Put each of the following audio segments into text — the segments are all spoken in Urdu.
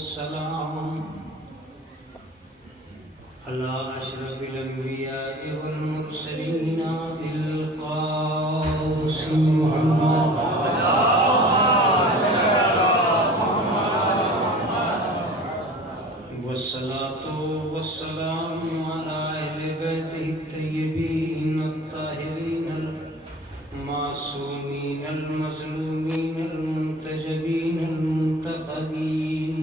والسلام على أشرف الأنبياء والمرسلين القاسم محمد والصلاة والسلام على أهل بيته الطيبين الطاهرين المعصومين المظلومين المنتجبين المنتخبين.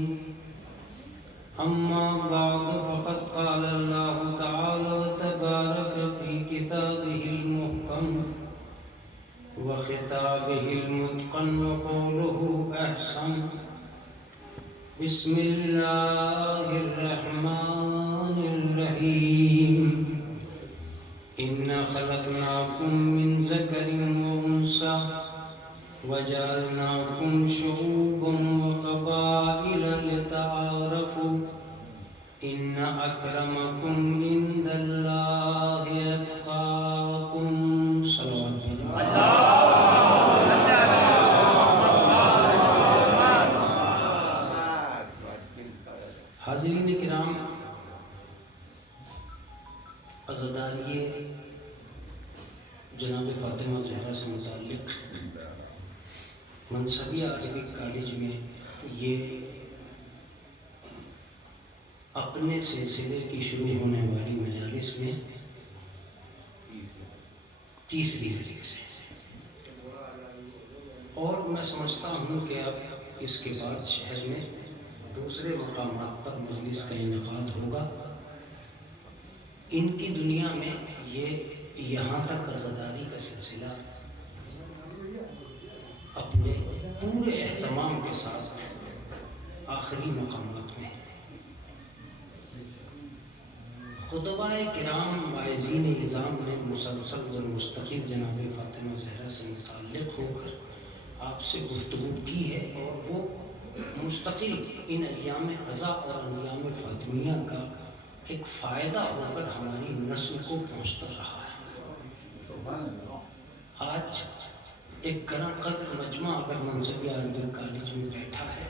أما بعد فقد قال الله تعالى وتبارك في كتابه المحكم وخطابه المتقن وقوله أحسن. بسم الله الرحمن الرحيم. إنا خلقناكم من ذكر وأنثى وجعلناكم شعوبا وقبائل لتعارفوا إن أكرمكم عند الله أتقاكم. صلوات الله. حاضرین کرام، عزاداریے جناب فاطمہ زہرا سے متعلق منصبیہ عربک کالج میں یہ اپنے سلسلے کی شروع ہونے والی مجالس میں تیسری تاریخ سے، اور میں سمجھتا ہوں کہ اب اس کے بعد شہر میں دوسرے مقامات پر مجلس کا انعقاد ہوگا. ان کی دنیا میں یہ یہاں تک عزاداری کا سلسلہ اپنے پورے اہتمام کے ساتھ آخری مقامات میں ہے. خطباء کرام واعظین نظام نے مسلسل اور مستقل جناب فاطمہ زہرا سے متعلق ہو کر آپ سے گفتگو کی ہے، اور وہ مستقل ان ایام عزا اور ایام فاطمیہ کا ایک فائدہ ہو کر ہماری نسل کو پہنچتا رہا ہے. آج ایک گرم قدر مجمع اگر منصبیہ عربک کالج میں بیٹھا ہے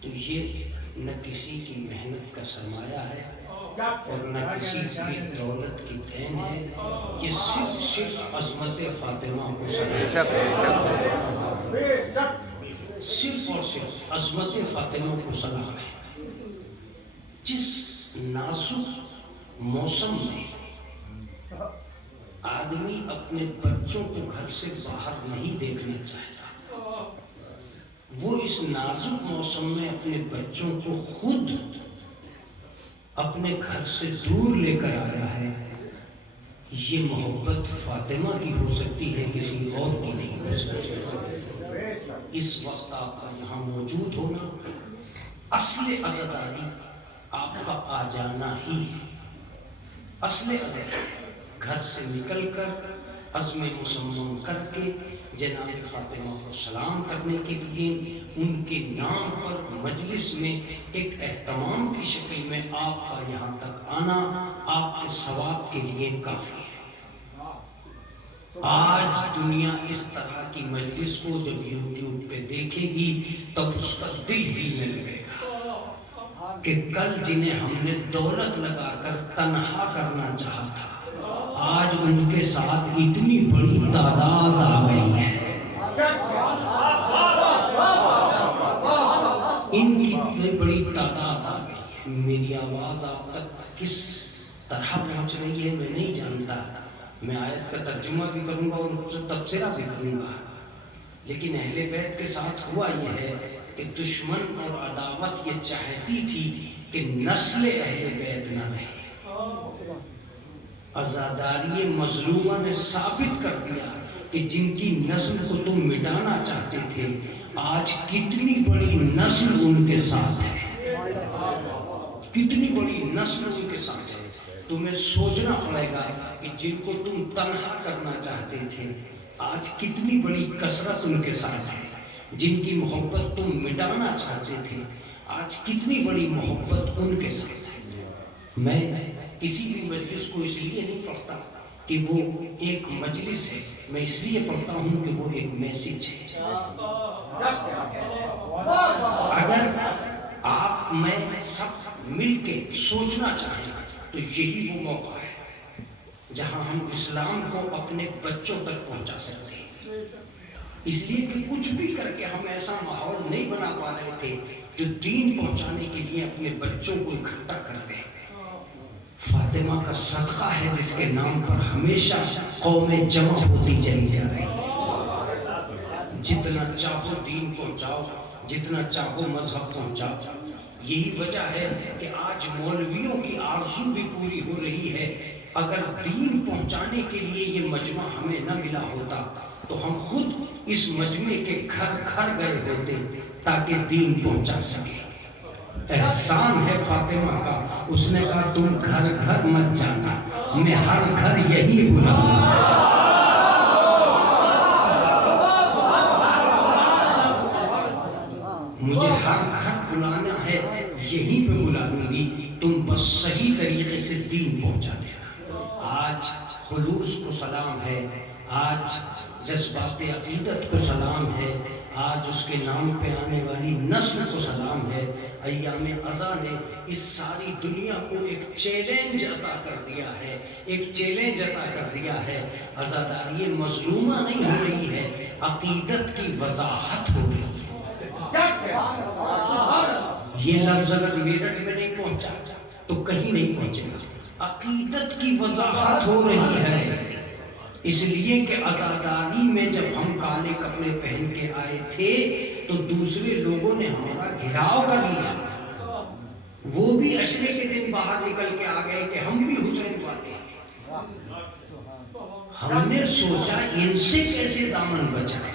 تو یہ نہ کسی کی محنت کا سرمایہ ہے اور نہ کسی کی دولت کی دین ہے. یہ صرف عظمت فاطمہ کو صرف اور صرف عظمت فاطمہ کو سلام ہے. جس نازک موسم میں آدمی اپنے بچوں کو گھر سے باہر نہیں دیکھنا چاہتا، وہ اس نازک موسم میں اپنے بچوں کو خود اپنے گھر سے دور لے کر آیا ہے. یہ محبت فاطمہ کی ہو سکتی ہے، کسی اور کی نہیں ہو سکتی. اس وقت آپ کا یہاں موجود ہونا، اصل عزاداری آپ کا آ جانا ہی ہے. اصل عزاداری گھر سے نکل کر عزم مصمم کر کے جناب فاطمہ کو سلام کرنے کے لیے ان کے نام پر مجلس میں ایک اہتمام کی شکل میں آپ کا یہاں تک آنا آپ کے ثواب کے لیے کافی ہے. آج دنیا اس طرح کی مجلس کو جب یوٹیوب پہ دیکھے گی تب اس کا دل ہلنے لگے گا کہ کل جنہیں ہم نے دولت لگا کر تنہا کرنا چاہا تھا، آج ان کے ساتھ اتنی بڑی تعداد آ گئی ہے. ان کی اتنی بڑی تعداد آ گئی ہے. میری آواز آپ تک کس طرح پہنچ رہی ہے میں نہیں جانتا. میں آیت کا ترجمہ بھی کروں گا اور تبصرہ بھی کروں گا، لیکن اہل بیت کے ساتھ ہوا یہ ہے کہ دشمن اور عداوت یہ چاہتی تھی کہ نسل اہل بیت نہ رہے. عزاداری مظلومہ نے ثابت کر دیا کہ جن کی نسل کو تم مٹانا چاہتے تھے، آج کتنی بڑی نسل ان کے ساتھ ہے. کتنی بڑی نسل ان کے ساتھ ہے. تمہیں سوچنا پڑے گا کہ جن کو تم تنہا کرنا چاہتے تھے، آج کتنی بڑی کثرت ان کے ساتھ ہے. جن کی محبت تم مٹانا چاہتے تھے، آج کتنی بڑی محبت ان کے ساتھ ہے. میں کسی بھی مجلس کو اس لیے نہیں پڑھتا کہ وہ ایک مجلس ہے، میں اس لیے پڑھتا ہوں کہ وہ ایک میسج ہے. اگر آپ آپ میں سب مل کے سوچنا چاہیں تو یہی وہ موقع ہے جہاں ہم اسلام کو اپنے بچوں تک پہنچا سکتے ہیں. اس لیے کہ کچھ بھی کر کے ہم ایسا ماحول نہیں بنا پا رہے تھے جو دین پہنچانے کے لیے اپنے بچوں کو اکٹھا کر دیں. فاطمہ کا صدقہ ہے جس کے نام پر ہمیشہ قومیں جمع ہوتی چلی جا رہی ہیں. جتنا چاہو دین پہنچاؤ، جتنا چاہو مذہب پہنچاؤ. یہی وجہ ہے کہ آج مولویوں کی آرزو بھی پوری ہو رہی ہے. اگر دین پہنچانے کے لیے یہ مجمع ہمیں نہ ملا ہوتا تو ہم خود اس مجمع کے گھر گھر گئے ہوتے تاکہ دین پہنچا سکے. احسان ہے فاطمہ کا، اس نے کہا تم گھر گھر مت جانا، میں ہر گھر یہی بلاؤں گا. مجھے ہر گھر بلانا ہے، یہیں پہ بلا لوں گی، تم بس صحیح طریقے سے دین پہنچا دینا. آج خلوص کو سلام ہے، آج جذبات عقیدت کو سلام ہے، آج اس کے نام پہ آنے والی نسل کو سلام ہے. ایام عزا نے اس ساری دنیا کو ایک چیلنج عطا کر دیا ہے، ایک چیلنج عطا کر دیا ہے. عزاداری مظلومہ نہیں ہو رہی ہے، عقیدت کی وضاحت ہو رہی ہے. یہ لفظ اگر میرٹھ میں نہیں پہنچا تو کہیں نہیں پہنچے گا. عقیدت کی وضاحت ہو رہی ہے، اس لیے کہ عزاداری میں جب ہم کالے کپڑے پہن کے آئے تھے تو دوسرے لوگوں نے ہمارا گھیراؤ کر لیا. وہ بھی عشرے کے دن باہر نکل کے آ گئے کہ ہم بھی حسین والے ہیں. ہم نے سوچا ان سے کیسے دامن بچائے.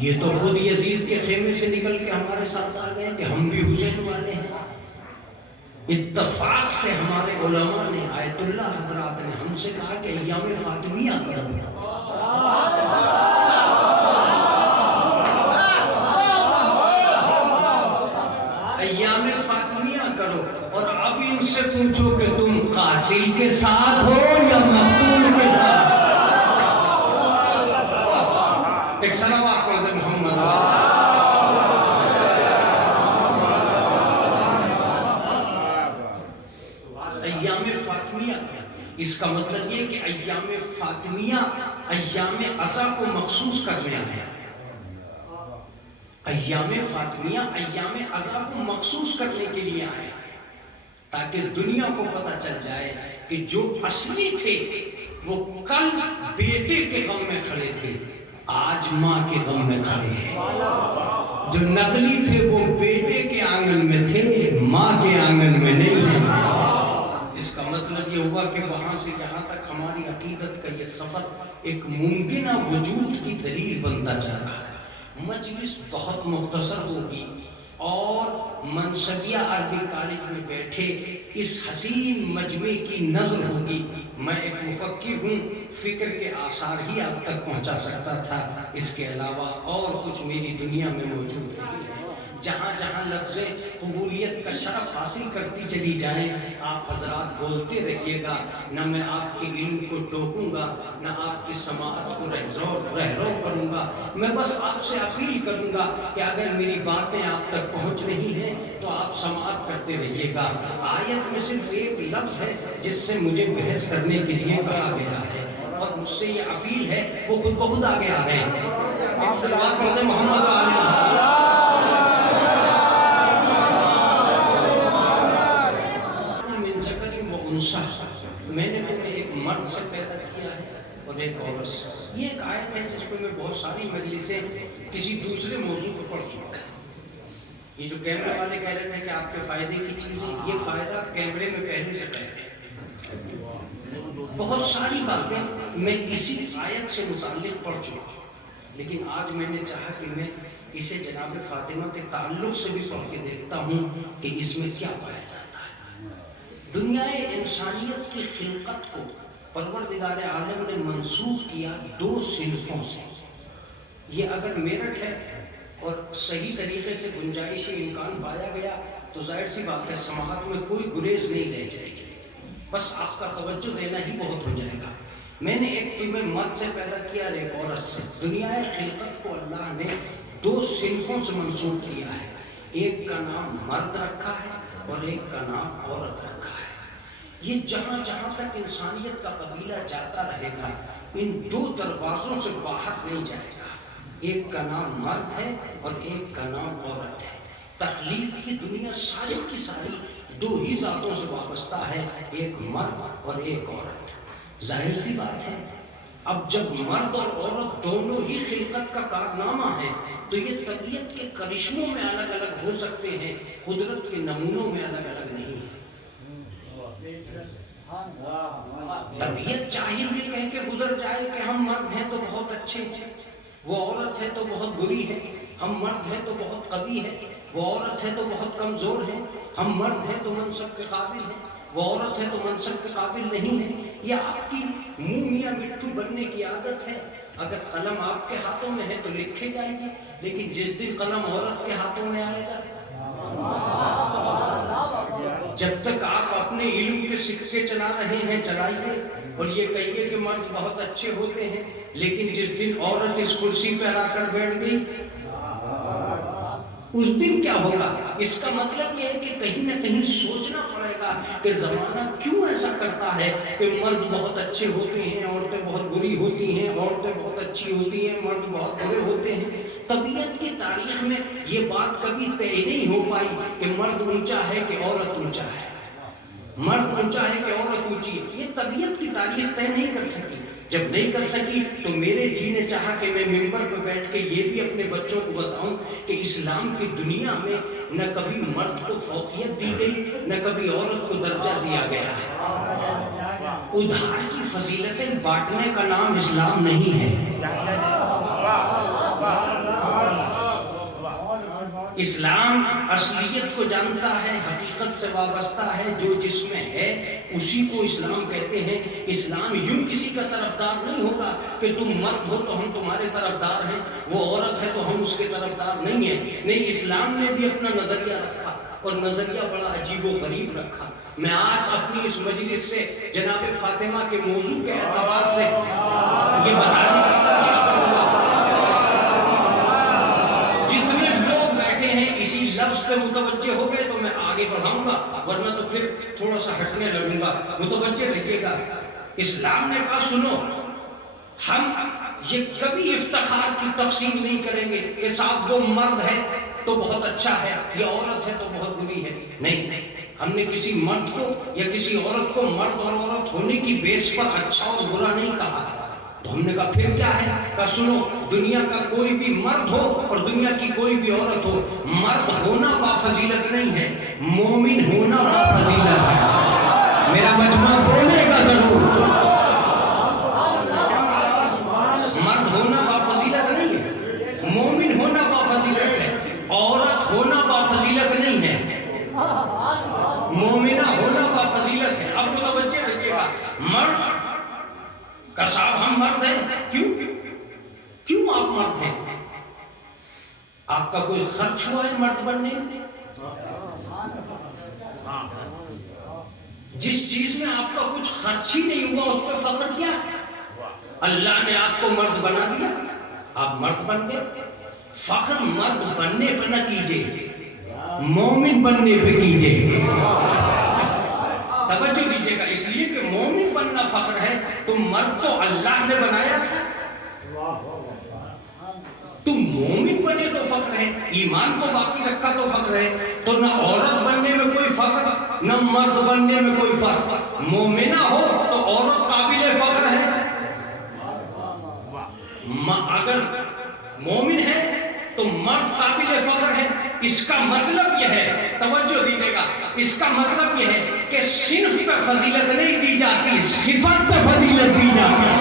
یہ تو خود یزید کے خیمے سے نکل کے ہمارے ساتھ آ گئے کہ ہم بھی حسین والے ہیں. اتفاق سے ہمارے علماء نے، آیت اللہ حضرات نے ہم سے کہا کہ ایام فاطمیہ کرو. ایام فاطمیہ کرو اور اب ان سے پوچھو کہ تم قاتل کے ساتھ ہو یا مقتول کے ساتھ. ایک صلوات پڑھ دیں محمد. ایام فاطمیہ، اس کا مطلب یہ کہ ایام فاطمیہ ایام عزا کو مخصوص کرنے آیا. ایام فاطمیہ ایام عزا کو مخصوص کرنے کے لیے آئے تاکہ دنیا کو پتہ چل جائے کہ جو اصلی تھے وہ کل بیٹے کے غم میں کھڑے تھے، آج ماں کے غم میں کھڑے ہیں. جو نقلی تھے وہ بیٹے کے آنگن میں تھے، ماں کے آنگن میں نہیں تھے. اس کا مطلب یہ ہوا کہ وہاں سے یہاں تک ہماری عقیدت کا یہ سفر ایک ممکنہ وجود کی دلیل بنتا جا رہا ہے. مجلس بہت مختصر ہوگی اور منصبیہ عربی کالج میں بیٹھے اس حسین مجمع کی نظر ہوگی. میں ایک مفکر ہوں، فکر کے آثار ہی آپ تک پہنچا سکتا تھا، اس کے علاوہ اور کچھ میری دنیا میں موجود نہیں ہے. جہاں جہاں لفظ قبولیت کا شرف حاصل کرتی چلی جائیں آپ حضرات بولتے رہیے گا. نہ میں آپ کے علم کو ٹوکوں گا، نہ آپ کی سماعت کو رہرو کروں گا. میں بس آپ سے اپیل کروں گا کہ اگر میری باتیں آپ تک پہنچ رہی ہیں تو آپ سماعت کرتے رہیے گا. آیت میں صرف ایک لفظ ہے جس سے مجھے بحث کرنے کے لیے کہا گیا ہے اور مجھ سے یہ اپیل ہے، وہ خود بخود آگے آ رہے ہیں. ایک صلوات پڑھ دیں محمد علی. میں نے ایک مرد سے پیدا کیا ہے اور ایک عورت سے. یہ ایک آیت ہے جس کو میں بہت ساری مجلسیں کسی دوسرے موضوع پر پڑھ چکا ہوں. یہ جو کیمرے والے کہہ رہے تھے کہ آپ کے فائدے کی چیزیں، یہ فائدہ کیمرے میں پہلے سے کہتے ہیں. بہت ساری باتیں میں اسی آیت سے متعلق پڑھ چکا ہوں، لیکن آج میں نے چاہا کہ میں اسے جناب فاطمہ کے تعلق سے بھی پڑھ کے دیکھتا ہوں کہ اس میں کیا پایا جاتا ہے. دنیا انسانیت کی خلقت کو پروردگار عالم نے منسوب کیا دو صنفوں سے. یہ اگر میرٹھ ہے اور صحیح طریقے سے گنجائش امکان پایا گیا تو ظاہر سی بات ہے سماعت میں کوئی گریز نہیں رہ جائے گی، بس آپ کا توجہ دینا ہی بہت ہو جائے گا. میں نے ایک تمہیں مرد سے پیدا کیا اور ایک عورت سے. دنیا خلقت کو اللہ نے دو صنفوں سے منسوب کیا ہے. ایک کا نام مرد رکھا ہے اور ایک کا نام عورت رکھا ہے۔ یہ جہاں جہاں تک انسانیت کا قبیلہ جاتا رہے گا ان دو دروازوں سے باہر نہیں جائے گا۔ ایک کا نام مرد ہے اور ایک کا نام عورت ہے۔ تخلیق کی دنیا ساری کی ساری دو ہی ذاتوں سے وابستہ ہے، ایک مرد اور ایک عورت۔ ظاہر سی بات ہے اب جب مرد اور عورت دونوں ہی خلقت کا کارنامہ ہے تو یہ طبیعت کے کرشموں میں الگ الگ ہو سکتے ہیں، قدرت کے نمونوں میں الگ الگ نہیں ہے۔ طبیعت چاہے یہ کہہ کے گزر جائے کہ ہم مرد ہیں تو بہت اچھے ہیں، وہ عورت ہے تو بہت بری ہے، ہم مرد ہیں تو بہت قوی ہے، وہ عورت ہے تو بہت کمزور ہے، ہم مرد ہیں تو منصب کے قابل ہیں، وہ عورت ہے تو منصب کے قابل نہیں ہے۔ یہ آپ کی منہ میاں مٹھو بننے کی عادت ہے۔ اگر قلم آپ کے ہاتھوں میں ہے تو لکھے جائیں گے، لیکن جس دن قلم عورت کے ہاتھوں میں آئے گا، جب تک آپ اپنے علم کے سکے چلا رہے ہیں چلائیے اور یہ کہیے کہ مرد بہت اچھے ہوتے ہیں، لیکن جس دن عورت اس کرسی پہ آ کر بیٹھ گئی اس دن کیا ہوگا؟ اس کا مطلب یہ ہے کہ کہیں نہ کہیں سوچنا پڑے گا کہ زمانہ کیوں ایسا کرتا ہے کہ مرد بہت اچھے ہوتے ہیں، عورتیں بہت بری ہوتی ہیں، عورتیں بہت اچھی ہوتی ہیں، مرد بہت برے ہوتے ہیں۔ طبیعت کی تاریخ میں یہ بات کبھی طے نہیں ہو پائی کہ مرد اونچا ہے کہ عورت اونچا ہے، مرد اونچا ہے کہ عورت اونچی ہے۔ یہ طبیعت کی تاریخ طے نہیں کر سکی۔ جب نہیں کر سکی تو میرے جی نے چاہا کہ میں ممبر پہ بیٹھ کے یہ بھی اپنے بچوں کو بتاؤں کہ اسلام کی دنیا میں نہ کبھی مرد کو فوقیت دی گئی، نہ کبھی عورت کو درجہ دیا گیا ہے۔ ادھار کی فضیلتیں بانٹنے کا نام اسلام نہیں ہے۔ اسلام اصلیت کو جانتا ہے، حقیقت سے وابستہ ہے، جو جس میں ہے اسی کو اسلام کہتے ہیں۔ اسلام یوں کسی کا طرفدار نہیں ہوگا کہ تم مرد ہو تو ہم تمہارے طرفدار ہیں، وہ عورت ہے تو ہم اس کے طرفدار نہیں ہیں۔ نہیں، اسلام نے بھی اپنا نظریہ رکھا اور نظریہ بڑا عجیب و غریب رکھا۔ میں آج اپنی اس مجلس سے جناب فاطمہ کے موضوع کے اعتبار سے یہ بتانے کی کوشش کروں گا، جتنے لوگ بیٹھے ہیں اسی لفظ پہ متوجہ ہو گئے تو میں آگے بڑھاؤں گا، ورنہ تو پھر تھوڑا سا ہٹنے لگوں گا۔ متوجہ رہیے گا۔ اسلام نے کہا سنو، ہم یہ کبھی افتخار کی تقسیم نہیں کریں گے کہ صاحب وہ مرد ہے تو بہت اچھا ہے، یہ عورت ہے تو بہت بری ہے۔ نہیں، ہم نے کسی مرد کو یا کسی عورت کو مرد اور عورت ہونے کی بیس پر اچھا اور برا نہیں کہا۔ تو ہم نے کہا پھر کیا ہے؟ کہا سنو، دنیا کا کوئی بھی مرد ہو اور دنیا کی کوئی بھی عورت ہو، مرد ہونا بافضیلت نہیں ہے، مومن ہونا بافضیلت ہے۔ میرا مجمع بولے گا ضرور۔ مرد ہونا بافضیلت نہیں ہے، مومن ہونا بافضیلت ہے، عورت ہونا بافضیلت نہیں ہے، مومنہ ہونا بافضیلت ہے۔ اب متوجہ رہیے گا، مرد کا صاحب ہم مرد ہیں، کیوں آپ مرد ہیں؟ آپ کا کوئی خرچ ہوا ہے مرد بننے میں؟ جس چیز میں آپ کا کچھ خرچ ہی نہیں ہوا اس پہ فخر کیا ہے؟ اللہ نے آپ کو مرد بنا دیا، آپ مرد بن گئے۔ فخر مرد بننے پہ نہ کیجئے، مومن بننے پہ کیجئے۔ توجہ دیجئے گا، اس لیے کہ مومن بننا فخر ہے۔ تم مرد تو اللہ نے بنایا تھا، تم مومن بنے تو فخر ہے، ایمان کو باقی رکھا تو فخر ہے۔ تو نہ عورت بننے میں کوئی فخر، نہ مرد بننے میں کوئی فرق۔ مومنہ ہو تو عورت قابل فخر ہے، اگر مومن ہے تو مرد قابل فخر ہے۔ اس کا مطلب یہ ہے، توجہ دیجیے گا، اس کا مطلب یہ ہے کہ صنف پہ فضیلت نہیں دی جاتی، صفت پہ فضیلت دی جاتی ہے۔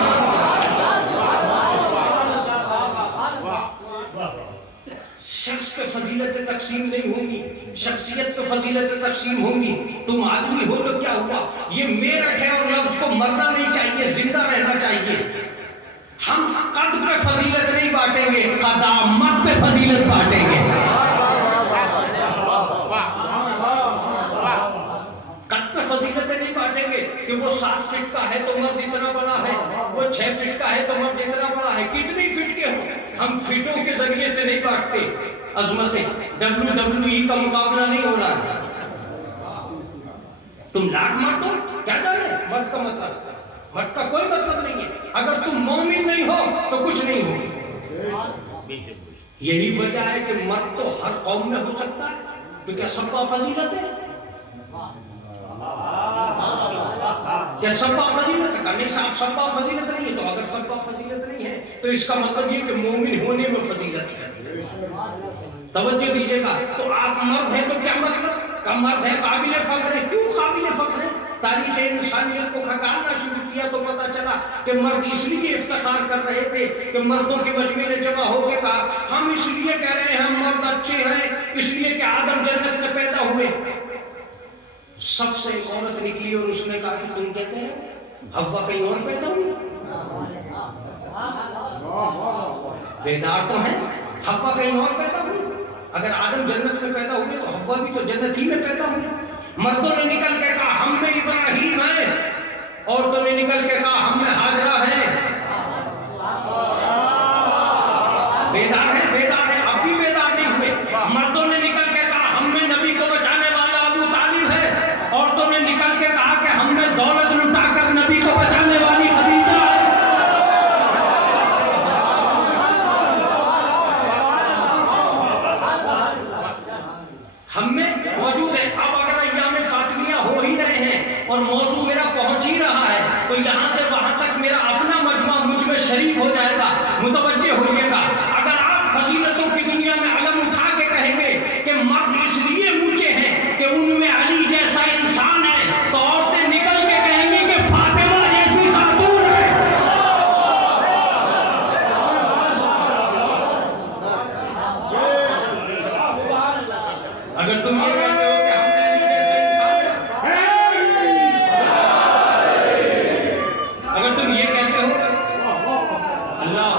شخص پہ فضیلت تقسیم نہیں ہوگی، شخصیت پہ فضیلت تقسیم ہوگی۔ تم آدمی ہو تو کیا ہوا، یہ میرٹھ ہے اور لفظ کو مرنا نہیں چاہیے، زندہ رہنا چاہیے۔ ہم قد پہ فضیلت نہیں بانٹیں گے، قدامت پہ فضیلت بانٹیں گے۔ قد پہ فضیلتیں نہیں بانٹیں گے کہ وہ 7 فٹ کا ہے تو مرد اتنا بڑا ہے، وہ 6 فٹ کا ہے تو مرد اتنا بڑا ہے۔ کتنی فٹ کے ہوں، ہم فٹوں کے ذریعے سے نہیں بانٹتے، عظمتیں. WWE کا مقابلہ نہیں ہو رہا ہے. تم لاکھ مرد ہو کیا جانے مرد کا مطلب. مرد کا کوئی مطلب نہیں ہے. اگر تم مومن نہیں ہو تو کچھ نہیں ہو. یہی وجہ ہے کہ مرد تو ہر قوم میں ہو سکتا ہے. تو کیا سب کا فضیلت ہے؟ کیا سب کا فضیلت ہے؟ نہیں صاحب سب کا فضیلت نہیں ہے. تو اگر سب کا فضیلت نہیں ہے تو اس کا مطلب یہ کہ مومن ہونے میں فضیلت ہے. توجہ دیجیے گا. تو آپ مرد ہیں تو کیا مطلب کا مرد ہے قابل فخر ہے. کیوں قابل فخر ہے؟ تاریخ انسانیت کو کھنگالنا شروع کیا تو پتا چلا کہ مرد اس لیے افتخار کر رہے تھے کہ مردوں کے مجمع نے جمع ہو کے کہا ہم اس لیے کہہ رہے ہیں ہم مرد اچھے ہیں اس لیے کہ آدم جنت میں پیدا ہوئے. سب سے ایک عورت نکلی اور اس نے کہا کہ تم کہتے ہیں حوا کہیں اور پیدا ہوئی. بیدار تو ہیں حوا کہیں اور پیدا ہوئی. اگر آدم جنت میں پیدا ہوئے تو حوا بھی تو جنت ہی میں پیدا ہوئی. مردوں نے نکل کے کہا ہم میں ابراہیم ہے. عورتوں نے نکل کے کہا ہم میں ہاجرہ ہے. بیدار ہے بیدار ہے. اب بھی بیدار نہیں ہوئے. مردوں نے نکل کے کہا ہم میں نبی کو بچانے والا ابو طالب ہے. عورتوں نے نکل کے کہا کہ ہم میں دولت لٹا کر نبی کو بچانے والی خدیجہ ہے. ہم میں موجود ہے. اب اگر ایام فاطمیہ ہو ہی رہے ہیں اور موضوع میرا پہنچ ہی رہا ہے تو یہاں سے وہاں تک میرا اپنا مجموعہ مجھ میں شریک ہو جائے گا. متوجہ ہوئیے گا. اگر آپ فضیلتوں کی دنیا میں علم اٹھا کے کہیں گے کہ مرد اس لیے اونچے ہیں کہ ان میں علی جیسا انسان ہے تو عورتیں نکل کے کہیں گی کہ فاطمہ جیسی خاتون ہے. اگر تم یہ کہتے ہو کہ ہم علی جیسے انسان اگر تم یہ کہتے ہو اللہ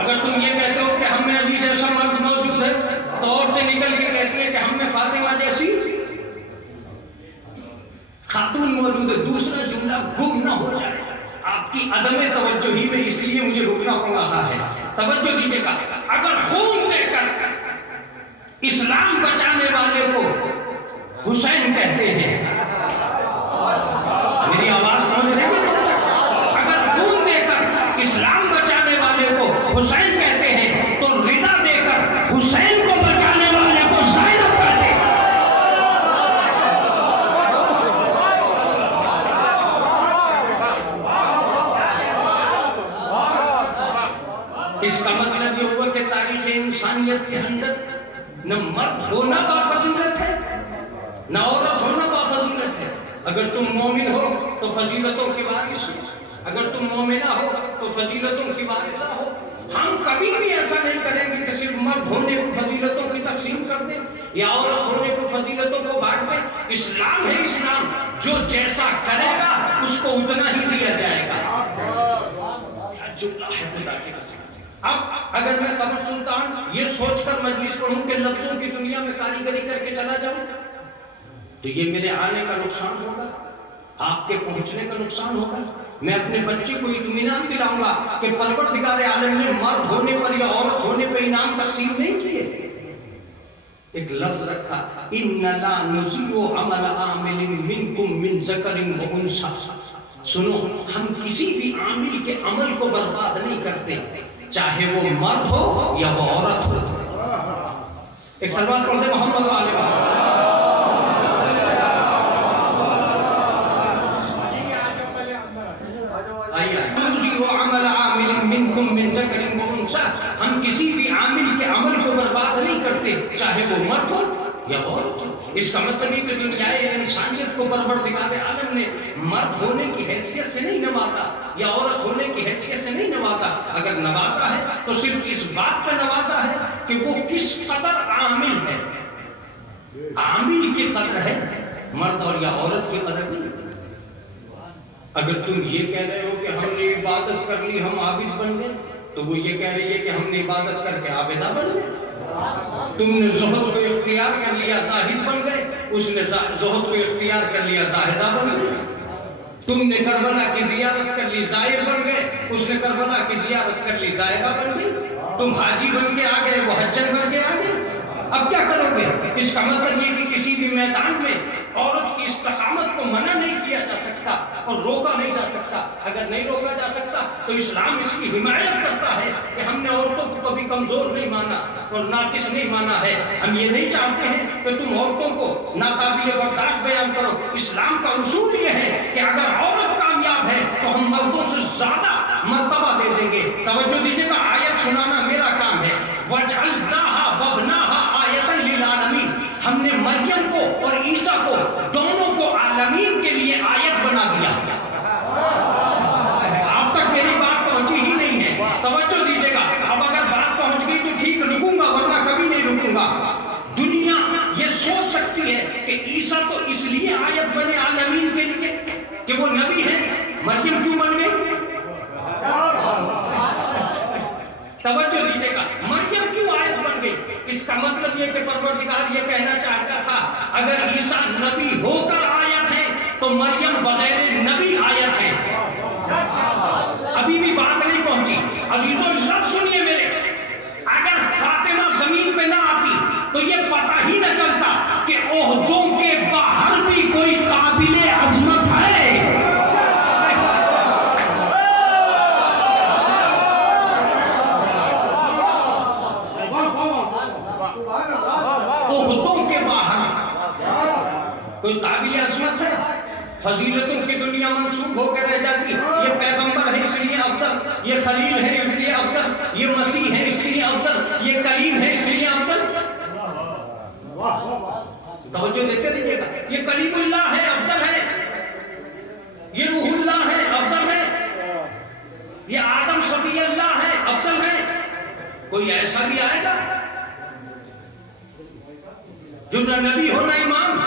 اگر تم یہ کہتے ہو کہ ہم میں علی جیسا مرد موجود ہے تو عورتیں نکل کے کہتی ہیں کہ ہم میں فاطمہ جیسی خاتون موجود ہے. دوسرا جملہ گم نہ ہو جائے. آپ کی عدم توجہی میں اس لیے مجھے رکنا پڑ رہا ہے. توجہ دیجیے گا. اگر خون دے کر اسلام بچانے والے کو حسین کہتے ہیں میری آواز پہنچ رہی ہے. اگر خون دے کر اسلام بچانے والے کو حسین کہتے ہیں تو رضا دے کر حسین کو بچانے والے کو زینب کہتے ہیں. اس کا مطلب یہ ہوا کہ تاریخ انسانیت کے اندر نہ مرد ہونا بافضیلت ہے نہ عورت ہونا بافضیلت ہے. اگر تم مومن ہو تو فضیلتوں کی وارث ہو. اگر تم مومنہ ہو تو فضیلتوں کی وارثہ ہو. ہم کبھی بھی ایسا نہیں کریں گے کہ صرف مرد ہونے پر فضیلتوں کی تقسیم کر دیں یا عورت ہونے پر فضیلتوں کو بانٹ دیں. اسلام ہے اسلام. جو جیسا کرے گا اس کو اتنا ہی دیا جائے گا. جملہ ہے خدا کے قسم. اب اگر میں قمر سلطان یہ سوچ کر مجلس پڑھوں کہ لفظوں کی دنیا میں کاریگری کر کے چلا جاؤں تو یہ میرے آنے کا نقصان ہوگا. آپ کے پہنچنے کا نقصان ہوگا. میں اپنے بچے کو اطمینان دلاؤں گا کہ پروردگار عالم نے مرد ہونے پر یا عورت ہونے پر انعام تقسیم نہیں کیے. ایک لفظ رکھا ان لا نضيع عمل عامل منکم من ذکر و انثى. سنو ہم کسی بھی عامل کے عمل کو برباد نہیں کرتے چاہے وہ مرد ہو یا وہ عورت ہو. ایک سلوات پڑھ دے محمد علیہ ہم کسی بھی عامل کے عمل کو برباد نہیں کرتے چاہے وہ مرد ہو یا عورت ہو. اس کا مطلب یہ کہ دنیا انسانیت کو پروردگار عالم نے مرد ہونے کی حیثیت سے نہیں نوازا یا عورت ہونے کی حیثیت سے نہیں نوازا. اگر نوازا ہے تو صرف اس بات پہ نوازا ہے کہ وہ کس قدر عامل ہے. عامل کی قدر ہے مرد اور یا عورت کی قدر نہیں. اگر تم یہ کہہ رہے ہو کہ ہم نے عبادت کر لی ہم عابد بن گئے تو وہ یہ کہہ رہی ہے کہ ہم نے عبادت کر کے عابدہ بن گئے. تم نے زہد کو اختیار کر لیا زاہد بن گئے. اس نے زہد کو اختیار کر لیا زاہدہ بن گئے. تم نے کربلا کی زیارت کر لی زائر بن گئے، اس نے کربلا کی زیارت کر لی زائرہ بن گئی، تم حاجی بن کے آ گئے، وہ حجن بن کے آ گئے، اب کیا کرو گے؟ اس کا مطلب یہ کہ کسی بھی میدان میں عورت کی استقامت کو منع نہیں کیا جا سکتا اور روکا نہیں جا سکتا۔ اگر نہیں روکا جا سکتا تو اسلام اس کی حمایت کرتا ہے کہ ہم نے عورتوں کو کبھی کمزور نہیں مانا اور ناقص نہیں مانا ہے۔ ہم یہ نہیں چاہتے ہیں کہ تم عورتوں کو ناقابل برداشت بیان کرو۔ اسلام کا اصول یہ ہے کہ اگر عورت کامیاب ہے تو ہم مردوں سے زیادہ مرتبہ دے دیں گے۔ توجہ دیجیے گا، آیت سنانا میرا کام ہے۔ وَجْعَلْنَاهَا وَابْنَاهَا آیَةً لِلْعَالَمِينَ، ہم نے مریم کو اور عیسیٰ کو دونوں کو عالمین کے لیے آیت بنا دیا۔ آپ تک میری بات پہنچی ہی نہیں ہے، توجہ دیجیے گا۔ اب اگر بات پہنچ گئی تو ٹھیک رکوں گا، ورنہ کبھی نہیں رکوں گا۔ دنیا یہ سوچ سکتی ہے کہ عیسیٰ تو اس لیے آیت بنے عالمین کے لیے کہ وہ نبی ہے، مریم کیوں بن گئی؟ توجہ دیجیے گا، مریم کیوں آیت بن گئی؟ اس کا مطلب یہ کہ پروردگار یہ کہنا چاہتا تھا اگر عیسیٰ نبی ہو کر آیت ہے تو مریم بغیر نبی آیت ہے۔ ابھی بھی بات نہیں پہنچی عزیزوں، لفظ سنیے میرے۔ اگر فاطمہ زمین پہ نہ آتی تو یہ پتہ ہی نہ چلتا کہ عہدوں کے باہر بھی کوئی قابل عظمت ہے۔ عہدوں کے باہر کوئی قابل عظمت ہے؟ فضیلتوں کی دنیا منسوب ہو کے رہ جاتی، یہ پیغمبر ہے اس لیے افضل، یہ خلیل ہے اس لیے افضل، یہ مسیح ہے اس لیے افضل، یہ کلیم ہے اس لیے افضل۔ توجہ دیتے رہیے گا، یہ کلیم اللہ ہے افضل ہے، یہ روح اللہ ہے افضل ہے، یہ آدم صفی اللہ ہے افضل ہے۔ کوئی ایسا بھی آئے گا جو نہ نبی ہو نہ امام،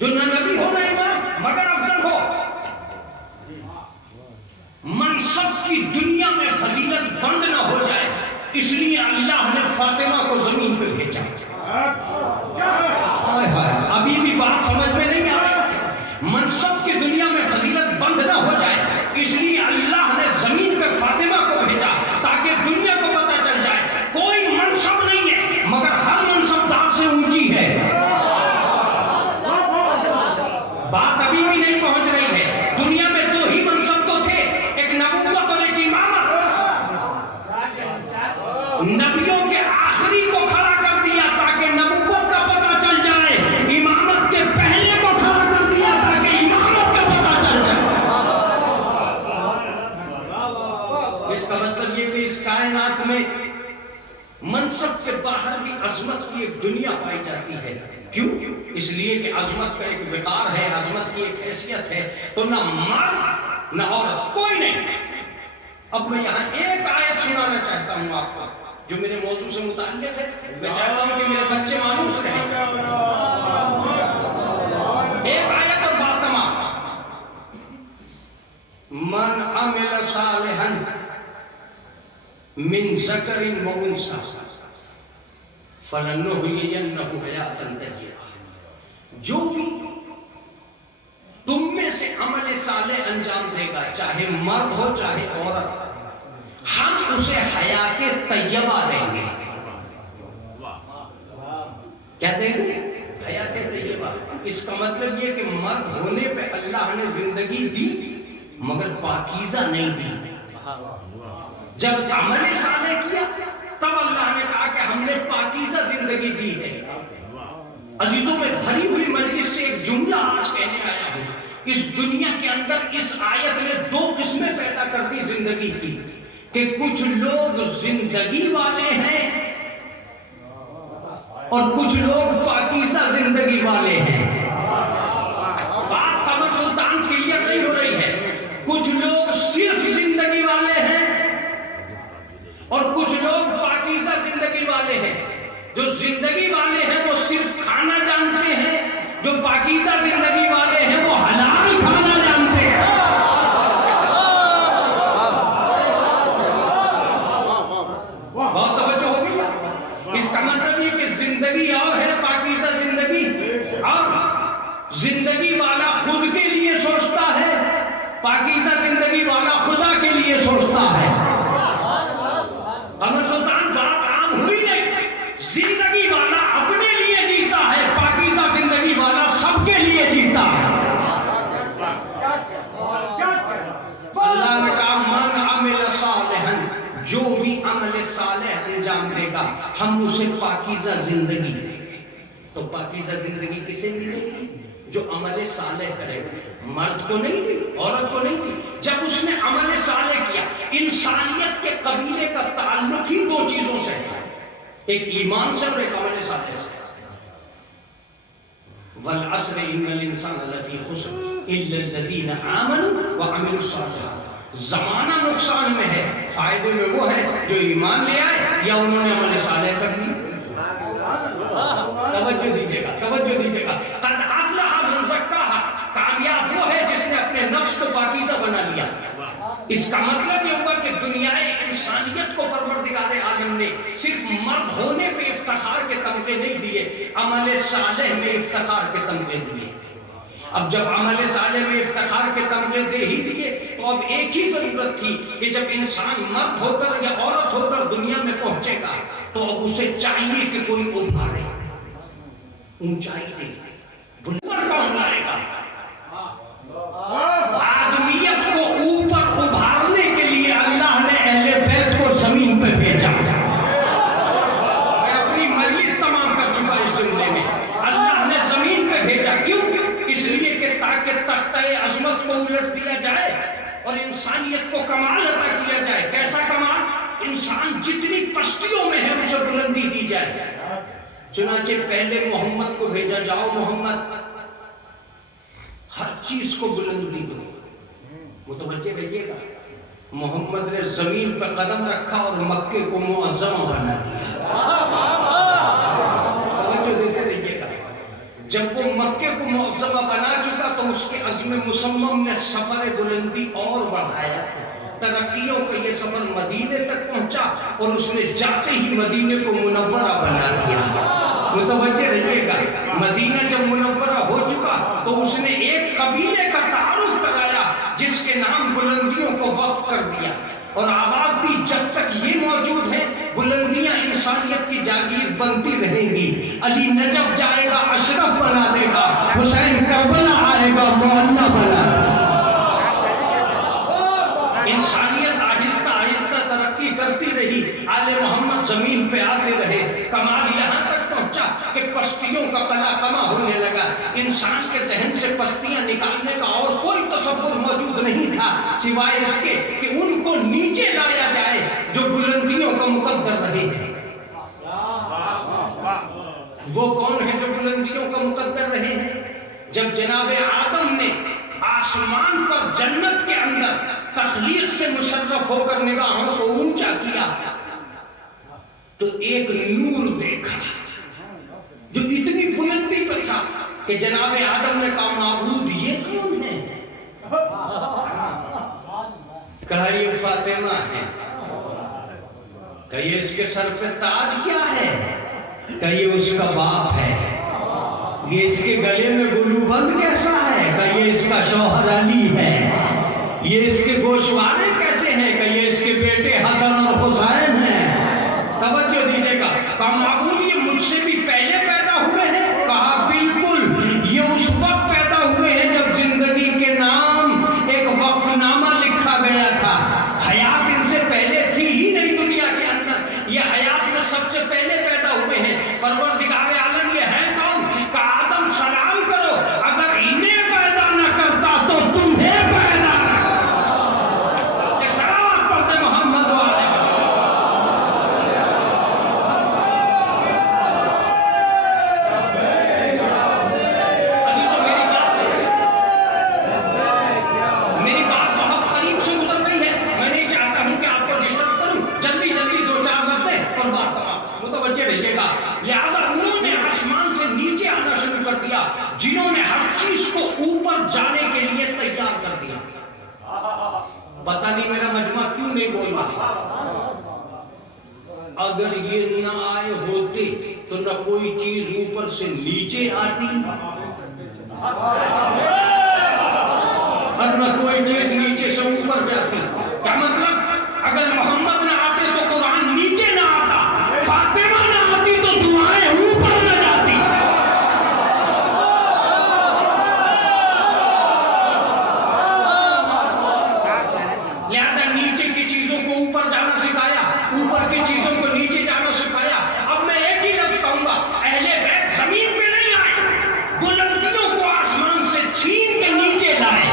جو نہ نبی ہو نہ امام مگر افضل ہو؟ منصب کی دنیا میں فضیلت بند نہ ہو جائے اس لیے اللہ نے فاطمہ کو زمین پہ بھیجا۔ ابھی بھی بات سمجھ میں نہیں آئی۔ منصب کی دنیا میں فضیلت بند نہ ہو جائے اس لیے اللہ نے زمین پہ فاطمہ کو بھیجا تاکہ دنیا کو پتہ چل جائے کوئی منصب نہیں ہے مگر ہر منصب دار سے اونچی ہے۔ بات ابھی بھی نہیں پہنچ رہی ہے۔ دنیا میں دو ہی منصب تو تھے، ایک نبوت اور ایک امامت۔ نبیوں کے آخری کو کھڑا کر دیا تاکہ نبوت کا پتہ چل جائے، امامت کے پہلے کو کھڑا کر دیا تاکہ امامت کا پتہ چل جائے۔ اس کا مطلب یہ کہ اس کائنات میں منصب کے باہر بھی عظمت کی ایک دنیا پائی جاتی ہے۔ کیوں؟ اس لیے کہ عظمت کا ایک وقار ہے، عظمت کی ایک حیثیت ہے۔ تو نہ مرد نہ عورت کوئی نہیں۔ اب میں یہاں ایک آیت سنانا چاہتا ہوں آپ کو جو میرے موضوع سے متعلق ہے۔ میں چاہتا ہوں کہ میرے بچے مانوس رہیں۔ ایک آیت اور بات تمام۔ من عمل صالحا من ذکر و انثی فلنحیینہ حیاۃ طیبہ، جو بھی تم میں سے عمل صالح انجام دے گا، چاہے مرد ہو چاہے عورت، ہم اسے حیات طیبہ دیں گے۔ کیا دیں گے؟ حیات طیبہ۔ اس کا مطلب یہ کہ مرد ہونے پہ اللہ نے زندگی دی مگر پاکیزہ نہیں دی۔ جب عمل صالح کیا تب اللہ نے کہا کہ ہم نے پاکیزہ زندگی دی ہے۔ عزیزوں، میں بھری ہوئی مجلس سے ایک جملہ آج کہنے آیا ہوں۔ اس دنیا کے اندر اس آیت نے دو قسمیں پیدا کر دی زندگی کی، کہ کچھ لوگ زندگی والے ہیں اور کچھ لوگ پاکیزہ زندگی والے ہیں۔ بات قمر سلطان کلیئر نہیں ہو رہی ہے۔ کچھ لوگ صرف زندگی والے ہیں اور کچھ لوگ پاکیزہ زندگی والے ہیں۔ جو زندگی والے ہیں وہ صرف کھانا جانتے ہیں، جو پاکیزہ زندگی والے ہیں وہ حلال کھانا جانتے ہیں۔ بہت توجہ ہو گئی۔ اس کا مطلب یہ کہ زندگی اور ہے، پاکیزہ زندگی اور زندگی والا خود کے لیے سوچتا ہے، پاکیزہ زندگی والا خدا کے لیے سوچتا ہے۔ قمر سلطان بات عام ہوئی نہیں، زندگی والا اپنے لیے جیتا ہے، پاکیزہ زندگی والا سب کے لیے جیتا ہے۔ اللہ نے کہا من عمل صالحا، جو بھی عمل صالح انجام دے گا ہم اسے پاکیزہ زندگی دیں گے۔ تو پاکیزہ زندگی کسے ملے گی؟ جو عمل صالح کرے گا۔ مرد کو نہیں دی، عورت کو نہیں دی۔ جب اس نے عمل صالح کیا، انسانیت کے قبیلے کا تعلق ہی دو چیزوں سے ہے، ایک ایمان سے اور ایک عمل صالح سے۔ والعصر ان الانسان لفی خسر الا الذین آمنوا وعملوا الصالحات۔ زمانہ نقصان میں ہے، فائدے میں وہ ہے جو ایمان لے آئے یا انہوں نے عمل صالح کر لی۔ توجہ دیجیے گا، توجہ دیجیے گا۔ قد افلح من زکاہا، کامیاب وہ ہے جس نے اپنے نفس کو پاکیزہ بنا لیا۔ اس کا مطلب یہ ہوا کہ دنیائے انسانیت کو پروردگار عالم نے صرف مرد ہونے پہ افتخار کے تمغے نہیں دیے، عمل صالح میں افتخار کے تمغے دیے۔ اب جب عمل صالح میں افتخار کے تمغے دے ہی دیے تو اب ایک ہی ضرورت تھی کہ جب انسان مرد ہو کر یا عورت ہو کر دنیا میں پہنچے گا تو اب اسے چاہیے کہ کوئی ابھارے، اونچائی دے۔ بلند کون لائے گا؟ آدمیت کو اوپر ابھارنے کے لیے اللہ نے اہل بیت کو زمین پہ بھیجا۔ میں اپنی مجلس تمام کر چکا اس جملے میں، اللہ نے زمین پہ بھیجا۔ کیوں؟ اس لیے کہ تاکہ تختہ عظمت کو الٹ دیا جائے اور انسانیت کو کمال عطا کیا جائے۔ کیسا کمال؟ انسان جتنی پستیوں میں ہے اسے بلندی دی جائے۔ چنانچہ پہلے محمد کو بھیجا، جاؤ محمد ہر چیز کو بلندی دو۔ متوجہ رہیے گا، محمد نے زمین پہ قدم رکھا اور مکے کو معظمہ بنا دیا۔ توجہ دیتے رہیے گا، جب وہ مکے کو معظمہ بنا چکا تو اس کے عزم مصمم نے سفر بلندی اور بڑھایا۔ ترقیوں کا یہ سفر مدینے تک پہنچا اور اس نے جاتے ہی مدینے کو منورہ بنا دیا۔ متوجہ رہیے گا، مدینہ جب منورہ ہو چکا تو اس نے ایک قبیلے کا تعارف کرایا جس کے نام بلندیوں کو وقف کر دیا اور آواز دی جب تک یہ موجود ہے بلندیاں انسانیت کی جاگیر بنتی رہیں گی۔ علی نجف جائے گا اشرف بنا دے گا، حسین کربلا آئے گا معلّہ بنا دے گا۔ انسانیت آہستہ آہستہ ترقی کرتی رہی، آل محمد زمین پہ آتے رہے۔ کمال یہاں تک پہنچا کہ پستیوں کا قلاقمہ ہونے لگا۔ انسان کے ذہن سے پستیاں نکالنے کا اور کوئی تصور موجود نہیں تھا سوائے اس کے کہ ان کو نیچے لایا جائے جو بلندیوں کا مقدر رہے ہیں۔ وہ کون ہے جو بلندیوں کا مقدر رہے ہیں؟ جب جناب آدم نے آسمان پر جنت کے اندر تخلیق سے مشرف ہو کر نگاہوں کو اونچا کیا تو ایک نور دیکھا جو اتنی بلندی پہ تھا کہ جناب آدم نے کہا معبود یہ کون ہے؟ کہا یہ فاطمہ ہے۔ کہا یہ اس کے سر پہ تاج کیا ہے؟ کہا یہ اس کا باپ ہے۔ یہ اس کے گلے میں گلو بند کیسا ہے؟ کہا یہ اس کا شوہر علی ہے۔ یہ اس کے گوشوارے کیسے ہیں؟ کہ یہ اس کے بیٹے حسن اور حسین ہیں۔ توجہ دیجیے گا، کہا معبود یہ مجھ سے بھی پہلے پیدا ہوئے ہیں؟ کہا بالکل، یہ اس وقت پیدا ہوئے ہیں جب زندگی کے نام ایک وقف نامہ لکھا گیا تھا۔ حیات ان سے پہلے تھی ہی نہیں دنیا کے اندر، یہ حیات میں سب سے پہلے پیدا ہوئے ہیں۔ پروردگار عالم یہ ہے کون؟ کہ آدم سلام کرو، اگر انہیں پیدا نہ کرتا تو تمہیں پیدا نہ کرتا۔ کہ سلام پڑھتے محمد والے۔ میری بات بہت قریب سے گزر گئی ہے، میں نہیں چاہتا ہوں کہ آپ کو ڈسٹرب کروں، جلدی جلدی دو چار لفظ اور بات کرا۔ متوجہ رہیے گا، لہذا انہوں نے آسمان سے نیچے آنا شروع کر دیا جنہوں نے ہر چیز کو اوپر جانے کے لیے تیار کر دیا۔ پتہ نہیں میرا مجمع کیوں نہیں بول رہا۔ اگر یہ نہ آئے ہوتے تو نہ کوئی چیز اوپر سے نیچے آتی ورنہ کوئی چیز نیچے سے اوپر جاتی. کیا مطلب؟ اگر محمد نہ آتے تو قرآن نیچے نہ آتا، فاطمہ نہ آتی تو دعائیں اوپر نہ جاتی. لہذا نیچے کی چیزوں کو اوپر جانا سکھایا، اوپر کی چیزوں کو نیچے جانا سکھایا. اب میں ایک ہی لفظ کہوں گا، اہل بیت زمین پہ نہیں آئے، بلندیوں کو آسمان سے چھین کے نیچے لائے.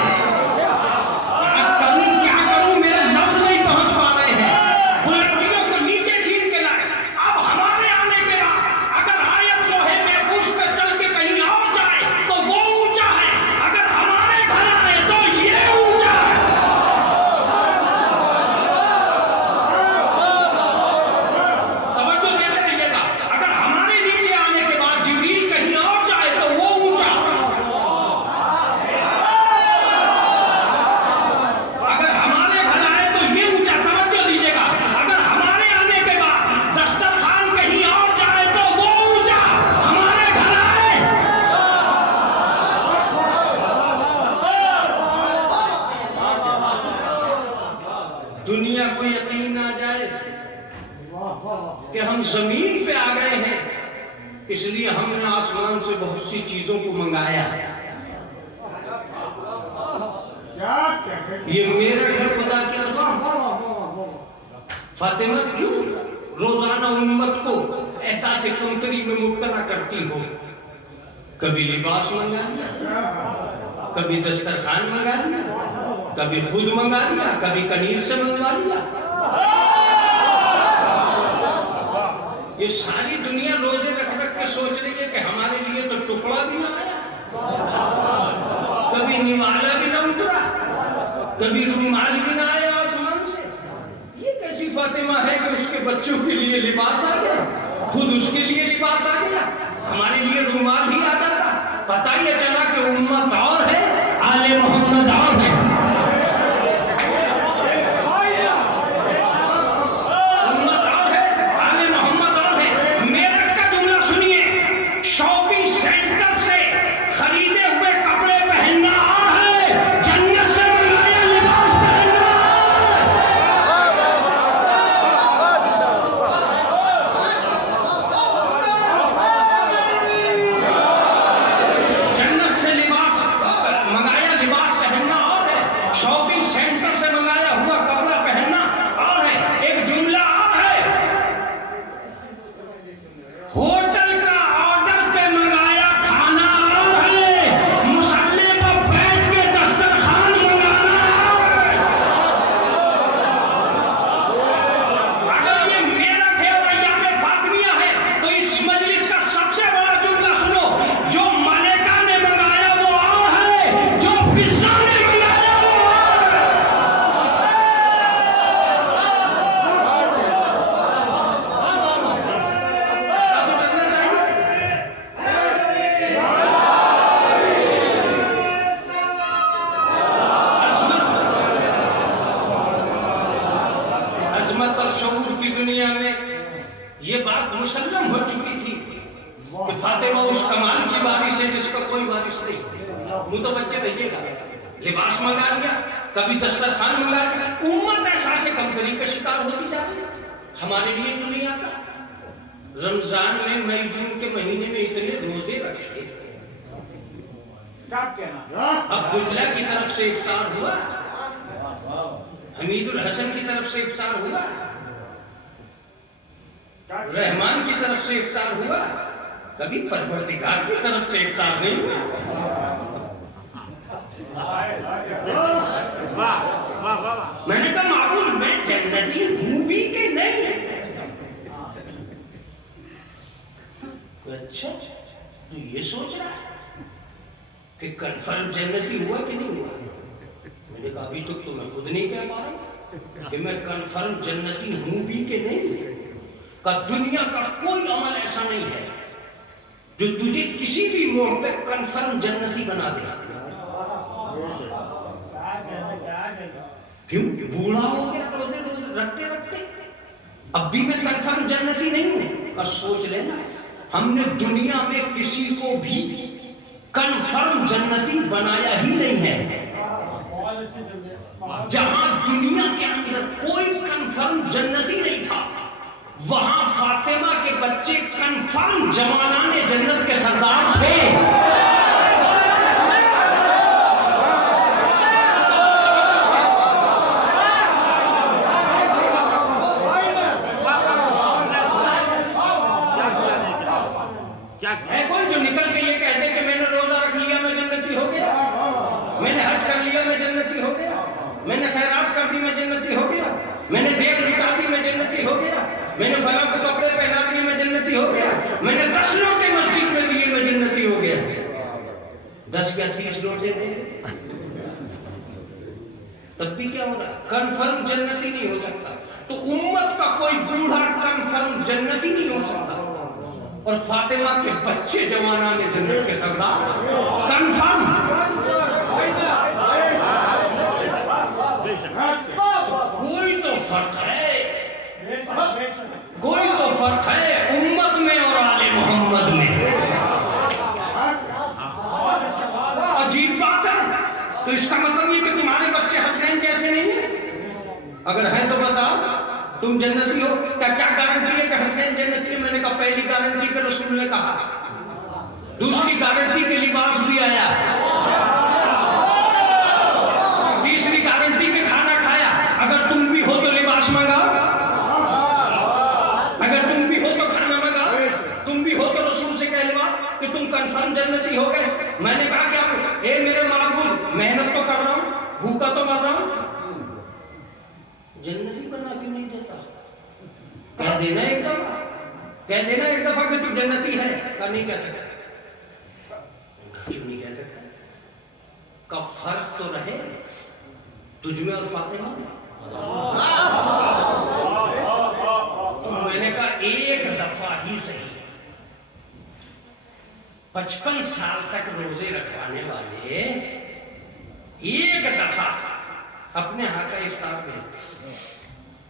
دنیا کو یقین نہ جائے کہ ہم زمین پہ آ گئے ہیں، اس لیے ہم نے آسمان سے بہت سی چیزوں کو منگایا. یہ میرٹھ ہے خدا کی قسم. فاطمہ کیوں روزانہ امت کو احساس کمتری میں مبتلا کرتی ہو؟ کبھی لباس منگا لیا، کبھی دسترخوان منگا لیا، کبھی خود منگا لیا، کبھی کنیز سے منگوا لیا. یہ ساری دنیا روزے رکھ رکھ کے سوچ رہی ہے کہ ہمارے لیے تو ٹکڑا بھی نہ آیا، کبھی نوالا بھی نہ اترا، کبھی رومال بھی نہ آیا آسمان سے. یہ کیسی فاطمہ ہے کہ اس کے بچوں کے لیے لباس آ گیا، خود اس کے لیے لباس آ گیا، ہمارے لیے رومال ہی آ جاتا. پتہ یہ چلا کہ امت اور ہے، آل محمد اور ہے. شاپنگ سینٹر سے خریدے ہوئے کپڑے پہننا اور ہے، جنت سے منگایا لباس پہننا. جنت سے لباس منگایا، لباس پہننا اور ہے، شاپنگ سینٹر سے منگایا ہوا کپڑا پہننا اور ہے. ایک جملہ اور ہے، ہوٹل کا یہ بات مسلم ہو چکی تھی کہ فاطمہ اس کمال کی وارث ہے جس کا کوئی وارث نہیں. متوجہ رہیے گا، لباس منگا لیا، کبھی دسترخوان منگا لیا. امت احساس کمتری کا شکار ہوتی جا رہی ہے. ہمارے لیے جو نہیں آتا. رمضان میں مئی جون کے مہینے میں اتنے روزے رکھے، عبداللہ کی طرف سے افطار ہوا، حمید الحسن کی طرف سے افطار ہوا، رحمان کی طرف سے افطار ہوا، کبھی پروردگار کی طرف سے افطار نہیں ہوا. میں نے کہا معبود میں جنتی ہوں بھی کہ نہیں؟ اچھا تو یہ سوچ رہا ہے کہ کنفرم جنتی ہوا کہ نہیں ہوا؟ میں نے کہا ابھی تک تو میں خود نہیں کہہ پا رہا کہ میں کنفرم جنتی ہوں بھی کہ نہیں. کہ دنیا کا کوئی عمل ایسا نہیں ہے جو تجھے کسی بھی موڑ پہ کنفرم جنتی بنا دے. کیوں؟ بوڑھا ہو گیا روزے روزے رکھتے رکھتے، اب بھی میں کنفرم جنتی نہیں ہوں. کا سوچ لینا، ہم نے دنیا میں کسی کو بھی کنفرم جنتی بنایا ہی نہیں ہے. جہاں دنیا کے اندر کوئی کنفرم جنتی نہیں تھا وہاں فاطمہ کے بچے کنفرم جوانان جنت کے سردار تھے. ہے کوئی جو نکل کے یہ کہہ دے کہ میں نے روزہ رکھ لیا میں جنتی ہو گیا, میں نے حج کر لیا میں جنتی ہو گیا, میں نے خیرات کر دی میں جنتی ہو گیا, میں نے دیگ لٹا دی میں جنتی ہو گیا, میں نے فلاں کو کپڑے پہنا دیے میں جنتی ہو گیا, میں نے 10 لوٹے مسجد میں دیے میں جنتی ہو گیا. 10 یا 30 لوٹے دے تب بھی کیا ہوگا؟ کنفرم جنتی نہیں ہو سکتا. تو امت کا کوئی بوڑھا کنفرم جنتی نہیں ہو سکتا, اور فاطمہ کے بچے جوانان جنت کے سردار کنفرم. کوئی تو فرق ہے, کوئی تو فرق ہے امت میں اور آل محمد میں. عجیب بات ہے. تو اس کا مطلب یہ کہ تمہارے بچے حسنین جیسے نہیں ہیں؟ اگر ہیں تو بتا تم جنتی ہو. کیا گارنٹی ہے کہ حسنین جنتی ہے؟ میں نے کہا پہلی گارنٹی کہ رسول نے کہا, دوسری گارنٹی کے لباس بھی آیا, تیسری گارنٹی کے کھانا کھایا. اگر تم بھی ہو تو لباس منگا, اگر تم بھی ہو تو کھانا منگا, تم بھی ہو تو رسول سے کہلوا کہ تم کنفرم جنتی ہو گئے. میں نے کہا کہ اے میرے معبود محنت تو کر رہا ہوں, بھوکا تو مر رہا ہوں, جنتی بنا کیوں نہیں دیتا؟ کہہ دینا ایک دفعہ, کہہ دینا ایک دفعہ کہ تو جنتی ہے. کا نہیں کہہ سکتا. کیوں نہیں کہہ سکتا؟ کا فرق تو رہے تجھ میں اور فاطمہ میں. تو میں نے کہا ایک دفعہ ہی صحیح, 55 سال تک روزے رکھوانے والے ایک دفعہ اپنے ہاتھ کا افطار بھیجتے.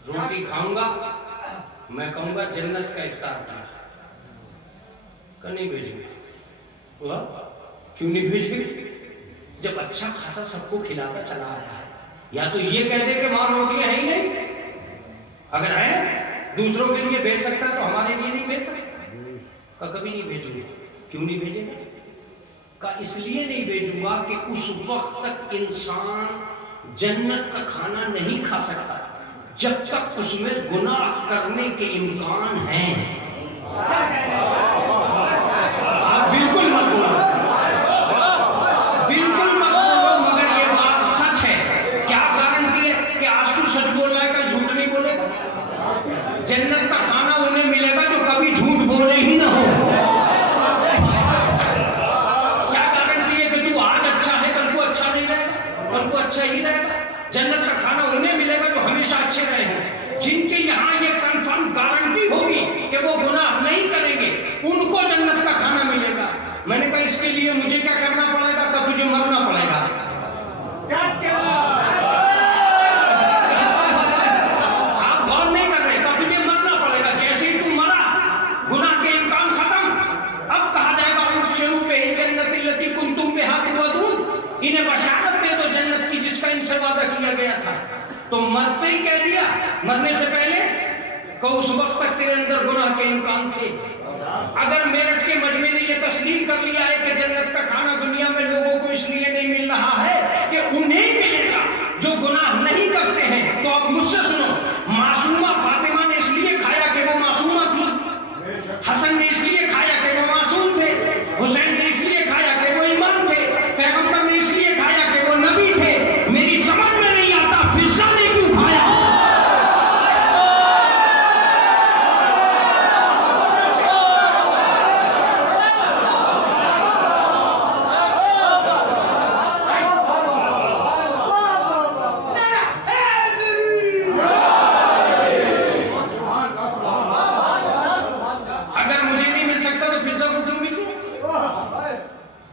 روٹی کھاؤں گا میں کہوں گا جنت کا افطار کیا, کہ نہیں بھیجیں گے. کیوں نہیں بھیجیں گے جب اچھا خاصا سب کو کھلاتا چلا آیا ہے؟ یا تو یہ کہہ دے کہ وہاں روٹیاں ہیں ہی نہیں, اگر ہے دوسروں کے لیے بھیج سکتا تو ہمارے لیے نہیں بھیج سکتا. کہ کبھی نہیں بھیجوں گے. کیوں نہیں بھیجیں گے؟ کہ اس لیے نہیں بھیجوں گا کہ اس وقت تک انسان جنت کا کھانا نہیں کھا سکتا جب تک اس میں گناہ کرنے کے امکان ہیں. آپ بالکل مت بولو, بالکل مت بولو, مگر یہ بات سچ ہے. کیا گارنٹی ہے کہ آج تو سچ بول رہا ہے کہ جھوٹ نہیں بولے گا؟ جنت کا کھانا انہیں ملے گا جو کبھی جھوٹ بولے ہی نہ ہو. کیا گارنٹی ہے کہ تو آج اچھا ہے کل کو اچھا نہیں رہے گا, کل کو اچھا ہی رہے گا؟ جنت کا کھانا انہیں ملے گا جو ہمیشہ اچھے رہے ہیں. جن کے یہاں یہ کنفرم گارنٹی ہوگی کہ وہ گناہ نہیں کریں گے ان کو جنت کا کھانا ملے گا. میں نے کہا اس کے لیے مجھے کیا کرنا پڑے گا؟ کہ تجھے مرنا پڑے گا. آپ غور نہیں کر رہے, کہ تجھے مرنا پڑے گا. جیسے ہی تم مرا گناہ کے امکان ختم. اب کہا جائے گا ابشروا بالجنۃ التی کنتم بہا توعدون, انہیں بشارت دے دو جنت کی جس کا ان سے وعدہ کیا گیا تھا. تو مرتے ہی کہہ دیا, مرنے سے پہلے کہ اس وقت تک تیرے اندر گناہ کے امکان تھے. اگر میرٹھ کے مجمع نے یہ تسلیم کر لیا ہے کہ جنت کا کھانا دنیا میں لوگوں کو اس لیے نہیں مل رہا ہے کہ انہیں ملے گا جو گناہ نہیں کرتے ہیں, تو اب مجھ سے سنو, معصومہ فاطمہ نے اس لیے کھایا کہ وہ معصومہ تھی, حسن نے اس لیے کھایا کہ وہ معصوم تھے, حسین نے اس لیے کھایا کہ وہ امام تھے, پیغمبر نے اس لیے کھایا کہ وہ نبی تھے. میری سمجھ میں نہیں آتا فضا نے کیوں کھایا؟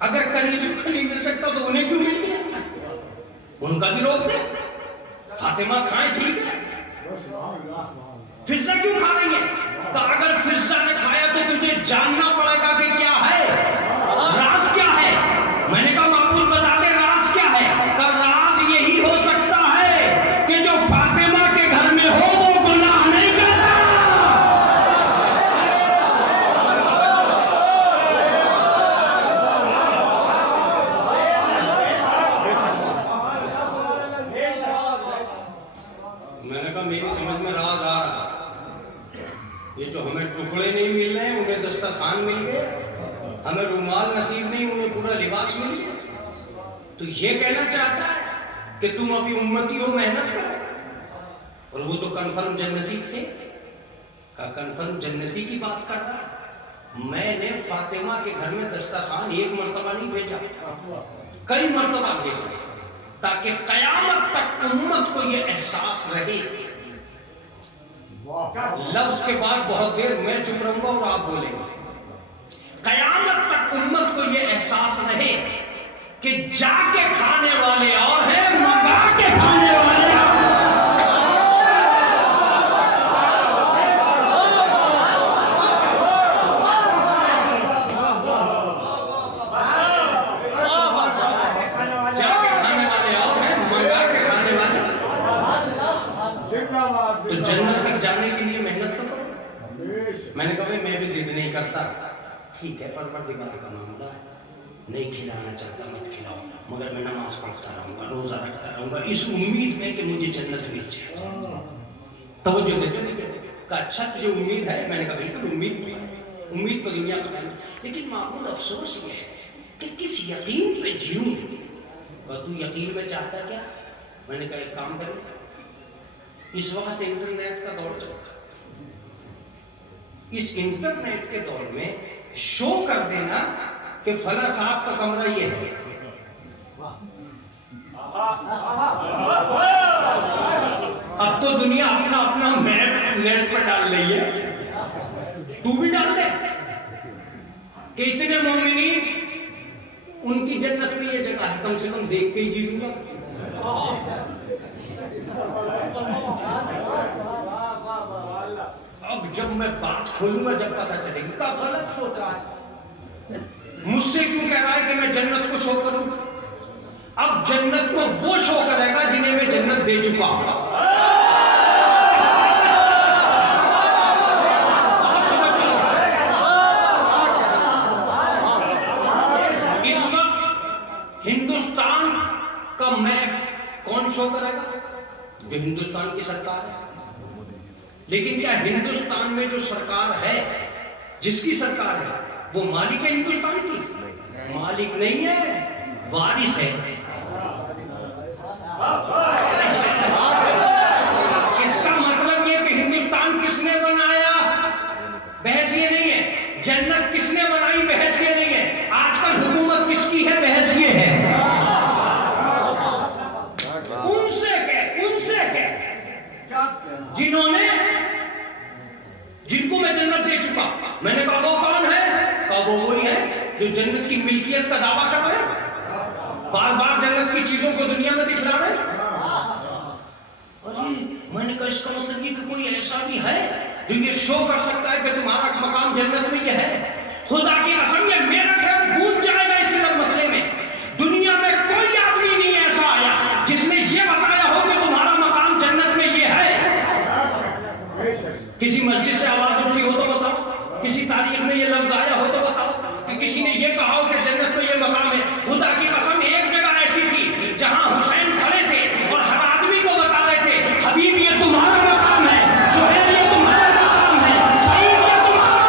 اگر کنیز کو نہیں مل سکتا تو انہیں کیوں مل گیا؟ ان کا بھی روک دے. فاطمہ کھائیں ٹھیک ہے, فضا کیوں کھا رہی ہے؟ تو اگر فضا نے کھایا تو تجھے جاننا پڑے گا کہ کیا ہے, راز کیا ہے. یہ جو ہمیں ٹکڑے نہیں مل رہے ہیں انہیں دسترخوان مل گئے، ہمیں رومال نصیب نہیں انہیں پورا لباس مل گیا، تو یہ کہنا چاہتا ہے کہ تم ابھی امتی ہو، محنت کرو۔ اور وہ تو کنفرم جنتی تھے، کہا کنفرم جنتی کی بات کر رہا ہے؟ میں نے فاطمہ کے گھر میں دسترخوان ایک مرتبہ نہیں بھیجا، کئی مرتبہ بھیجا، تاکہ قیامت تک امت کو یہ احساس رہے۔ لفظ کے بعد بہت دیر میں چپ رہوں گا اور آپ بولیں گے۔ قیامت تک امت کو یہ احساس رہے کہ جا کے کھانے والے اور ہیں، منگا کے کھانے والے میں نے کہا میں بھی ضد نہیں کرتا، ٹھیک ہے پروردگار کا معاملہ ہے، نہیں کھلانا چاہتا مت کھلاؤ، مگر میں نماز پڑھتا رہوں گا، روزہ رکھتا رہوں گا، اس امید میں کہ مجھے جنت مل جائے۔ توجہ دیتے نہیں کہ اچھا تجھے امید ہے؟ میں نے کہا بالکل امید پر دنیا کا ہے، لیکن معمول افسوس یہ ہے کہ کس یقین پہ جیوں؟ تو یقین میں چاہتا کیا؟ میں نے کہا ایک کام کریں، اس وقت انٹرنیٹ کا دور چل رہا ہے، اس انٹرنیٹ کے دور میں شو کر دینا کہ فلاں صاحب کا کمرہ یہ ہے، اب تو دنیا اپنا میپ نیٹ پر ڈال رہی ہے، تو بھی ڈال دے کہ اتنے مومنین ان کی جنت میں یہ جگہ ہے، کم سے کم دیکھ کے ہی جی لوں گا۔ اب جب میں بات کھولوں گا جب پتا چلے گی، کیا غلط سوچ رہا ہے، مجھ سے کیوں کہہ رہا ہے کہ میں جنت کو شو کروں؟ اب جنت کو وہ شو کرے گا جنہیں میں جنت دے چکا ہوں۔ اس وقت ہندوستان کا میپ کون شو کرے گا؟ جو ہندوستان کی سرکار ہے۔ لیکن کیا ہندوستان میں جو سرکار ہے، جس کی سرکار ہے، وہ مالک ہے ہندوستان کی؟ مالک نہیں ہے، وارث ہے۔ اس کا مطلب یہ کہ ہندوستان کس نے بنایا؟ بحث یہ نہیں ہے۔ جنت کس نے بنائی؟ بحث یہ نہیں ہے۔ آج کل حکومت کس کی ہے؟ بحث یہ ہے۔ ان سے جنہوں نے، جن کو میں جنت دے چکا، میں نے کہا وہ کون ہے؟ کہا وہ وہی ہے جو جنت کی ملکیت کا دعویٰ کر رہے ہیں، بار بار جنت کی چیزوں کو دنیا میں دکھلا رہے ہیں۔ میں نے کہا اس کا مطلب یہ کہ کوئی ایسا بھی ہے جو یہ شو کر سکتا ہے کہ تمہارا مقام جنت میں یہ ہے؟ خدا کی قسم یہ میرٹھ ہے اور گونج جائے گا اس مسئلے میں۔ دنیا میں کوئی آدمی نہیں ایسا آیا جس نے یہ بتایا ہو کہ تمہارا مقام جنت میں یہ ہے۔ کسی مسجد سے آواز اٹھی ہو تو بتاؤ، کسی تاریخ میں یہ لفظ آیا ہو تو بتاؤ کہ کسی نے یہ کہا ہو کہ جنت میں یہ مقام ہے۔ خدا کی قسم ایک جگہ ایسی تھی جہاں حسین کھڑے تھے اور ہر آدمی کو بتا رہے تھے حبیب یہ تمہارا مقام ہے، سہیل یہ تمہارا مقام ہے، سعید یہ تمہارا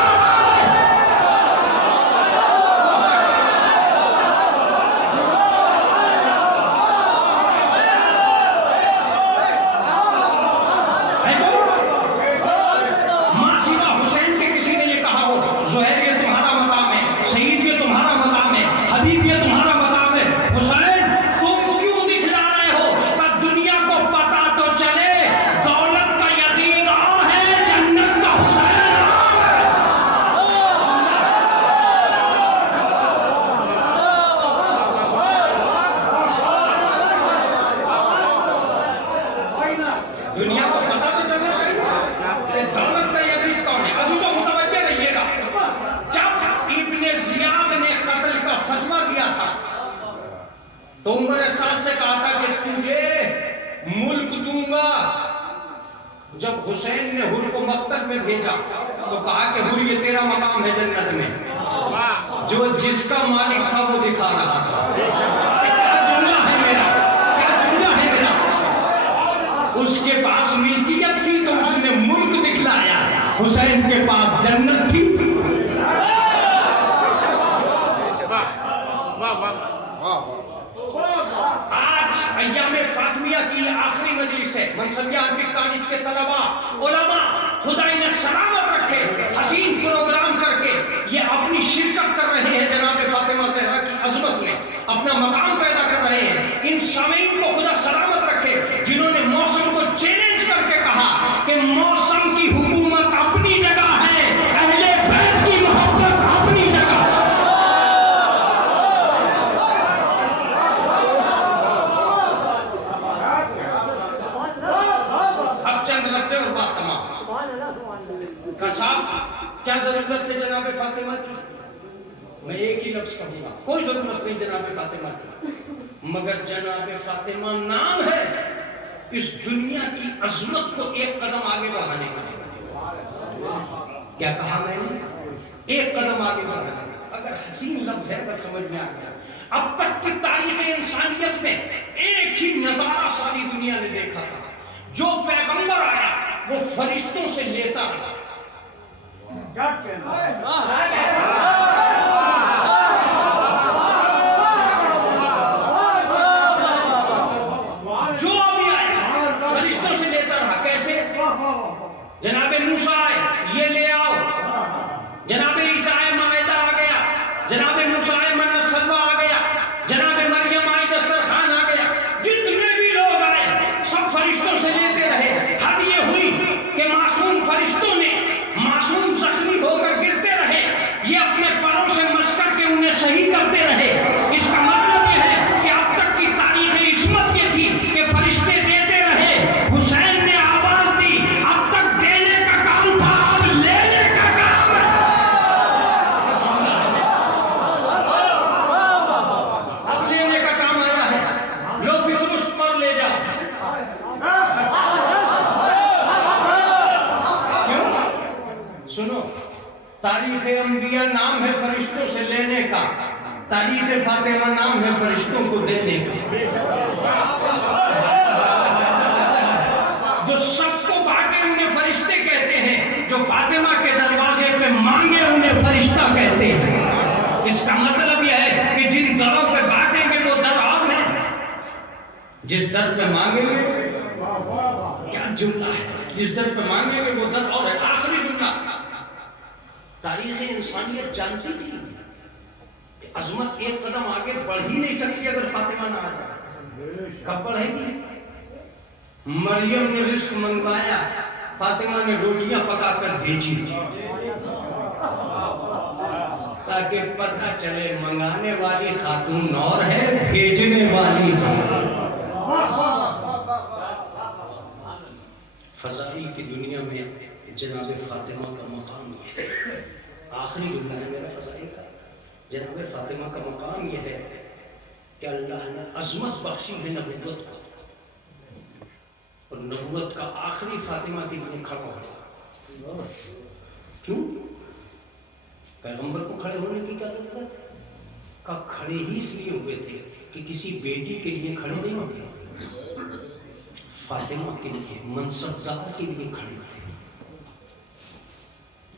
تو عمر سعد سے کہا تھا کہ تجھے ملک دوں گا۔ جب حسین نے حر کو مقتل میں بھیجا تو کہا کہ حر یہ تیرا مقام ہے جنت میں، جو جس کا مالک تھا وہ دکھا رہا تھا۔ کیا جملہ ہے میرا، کیا جملہ ہے میرا۔ اس کے پاس ملکیت تھی تو اس نے ملک دکھلایا، حسین کے پاس جنت تھی. آج ایام فاطمیہ کی یہ آخری مجلس ہے. منصبیہ عربک کالج کے طلباء علماء خدا انہیں سلامت رکھے حسین پروگرام کر کے یہ اپنی شرکت کر رہے ہیں جناب فاطمہ زہرا کی عظمت میں اپنا مقام پیدا کر رہے ہیں. ان سامعین کو خدا سلامت رکھے جنہوں نے موسم کو چیلنج کر کے کہا کہ موسم کی حکومت اپنی جگہ ہے, اہل بیت کی محبت اپنی جگہ. اب چند لفظ اور بات تمام. صاحب کیا ضرورت ہے جناب فاطمہ کی؟ میں ایک ہی لفظ کہوں گا, کوئی ضرورت نہیں جناب فاطمہ کی, مگر جناب فاطمہ نام ہے اس دنیا کی عظمت کو ایک قدم آگے بڑھانے کا. کیا کہا میں نے؟ ایک قدم آگے بڑھانے کا. اگر حسین لفظ ہے تو سمجھ میں آ گیا. اب تک کی تاریخ انسانیت میں ایک ہی نظارہ ساری دنیا نے دیکھا تھا. جو پیغمبر آیا وہ فرشتوں سے لیتا رہا. کیا کہنا ہے؟ جو بھی آئے فرشتوں سے لیتا رہا. کیسے؟ جناب موسیٰ آئے یہ لے آؤ, جناب عیسیٰ آئے مائدہ آ گیا, جناب موسیٰ آئے من السلویٰ آ گیا, جناب مریم آئی دسترخوان آ گیا. جتنے بھی لوگ آئے سب فرشتوں سے لیتے رہے. حد یہ ہوئی کہ معصوم فرشتوں نے معصوم زخمی ہو کر گرتے رہے, یہ اپنے پروں سے مس کر کے انہیں صحیح کرتے رہے. اس کا مطلب یہ ہے کہ اب تک کی تاریخ عصمت یہ تھی کہ فرشتے دیتے رہے, حسین نے آواز دی. اب تک دینے کا کام تھا, اب لینے کا کام ہے. اب لینے کا کام آیا ہے. لو درست پر لے جاؤ. سنو, تاریخ انبیاء نام ہے فرشتوں سے لینے کا, تاریخ فاطمہ نام ہے فرشتوں کو دینے کا. جو سب کو بانٹے انہیں فرشتے کہتے ہیں, جو فاطمہ کے دروازے پہ مانگے انہیں فرشتہ کہتے ہیں. اس کا مطلب یہ ہے کہ جن دروں پہ بانٹیں گے وہ در اور ہے, جس در پہ مانگیں گے, کیا جملہ ہے, جس در پہ مانگیں گے وہ در اور ہے. آخری جملہ, تاریخ انسانیت جانتی تھی کہ عظمت ایک قدم آگے بڑھ ہی نہیں سکتی اگر فاطمہ نہ آ جائے. کب بڑھے گی؟ مریم نے رزق منگوایا, فاطمہ نے روٹیاں پکا کر بھیجی تاکہ پتہ چلے منگانے والی خاتون اور ہے, بھیجنے والی فضائی کی دنیا میں جناب فاطمہ کا مقام یہ ہے. آخری جملہ ہے میرا فضائی کا. جناب فاطمہ کا مقام یہ ہے کہ اللہ نے عظمت بخشی ہے نبوت کو, اور نبوت کا آخری فاطمہ کی دن کھڑا ہوا. کیوں؟ پیغمبر کو کھڑے ہونے کی کیا ضرورت ہے؟ کہ کھڑے ہی اس لیے ہوئے تھے کہ کسی بیٹی کے لیے کھڑے نہیں ہوتے, فاطمہ کے لیے, منصبدار کے لیے کھڑے ہوتے.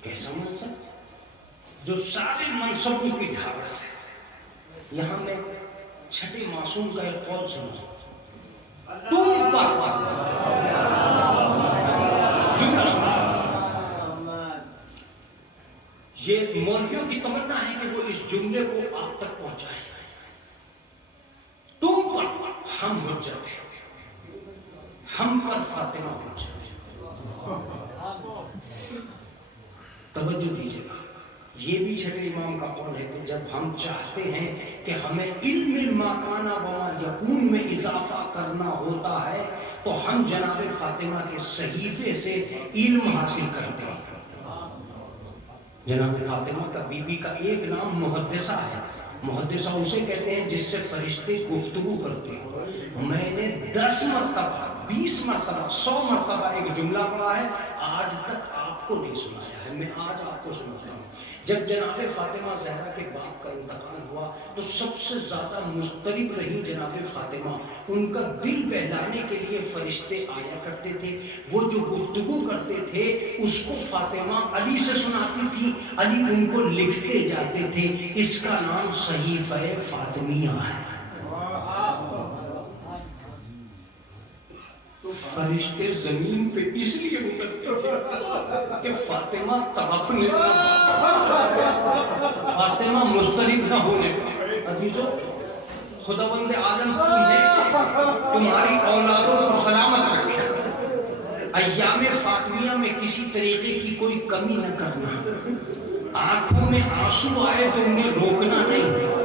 کیسا منصب جو سارے منصبوں کی ڈھارس ہے. یہاں میں چھٹے معصوم کا ایک قول سنوں, تم پر جملہ سنا. یہ مولویوں کی تمنا ہے کہ وہ اس جملے کو آپ تک پہنچائیں. تم پر ہم حجت ہیں, ہم پر فاطمہ حجت ہے. توجہ دیجیے گا, یہ بھی چھٹے امام کا قول ہے کہ جب ہم چاہتے ہیں کہ ہمیں علم ما کان وما یکون میں اضافہ کرنا ہوتا ہے تو ہم جناب فاطمہ کے صحیفے سے علم حاصل کرتے ہیں. جناب فاطمہ کا بی بی کا ایک نام محدثہ ہے. محدثہ اسے کہتے ہیں جس سے فرشتے گفتگو کرتے ہیں. میں نے 10 مرتبہ 20 مرتبہ 100 مرتبہ ایک جملہ پڑھا ہے, آج تک آپ آپ کو نہیں سنایا ہے، میں آج آپ کو سناتا ہوں۔ جب جناب فاطمہ زہرا کے باپ کا انتقال ہوا تو سب سے زیادہ مضطرب رہی جناب فاطمہ۔ ان کا دل بہلانے کے لیے فرشتے آیا کرتے تھے، وہ جو گفتگو کرتے تھے اس کو فاطمہ علی سے سناتی تھی، علی ان کو لکھتے جاتے تھے، اس کا نام صحیفہ فاطمیہ ہے۔ فرشتے زمین پہ اس لیے اترتے تھے کہ فاطمہ تڑپنے فاطمہ مضطرب نہ ہونے کا۔ عزیزو، خداوند عالم تمہاری اولادوں کو سلامت رکھے، ایام فاطمیہ میں کسی طریقے کی کوئی کمی نہ کرنا، آنکھوں میں آنسو آئے تو انہیں روکنا نہیں۔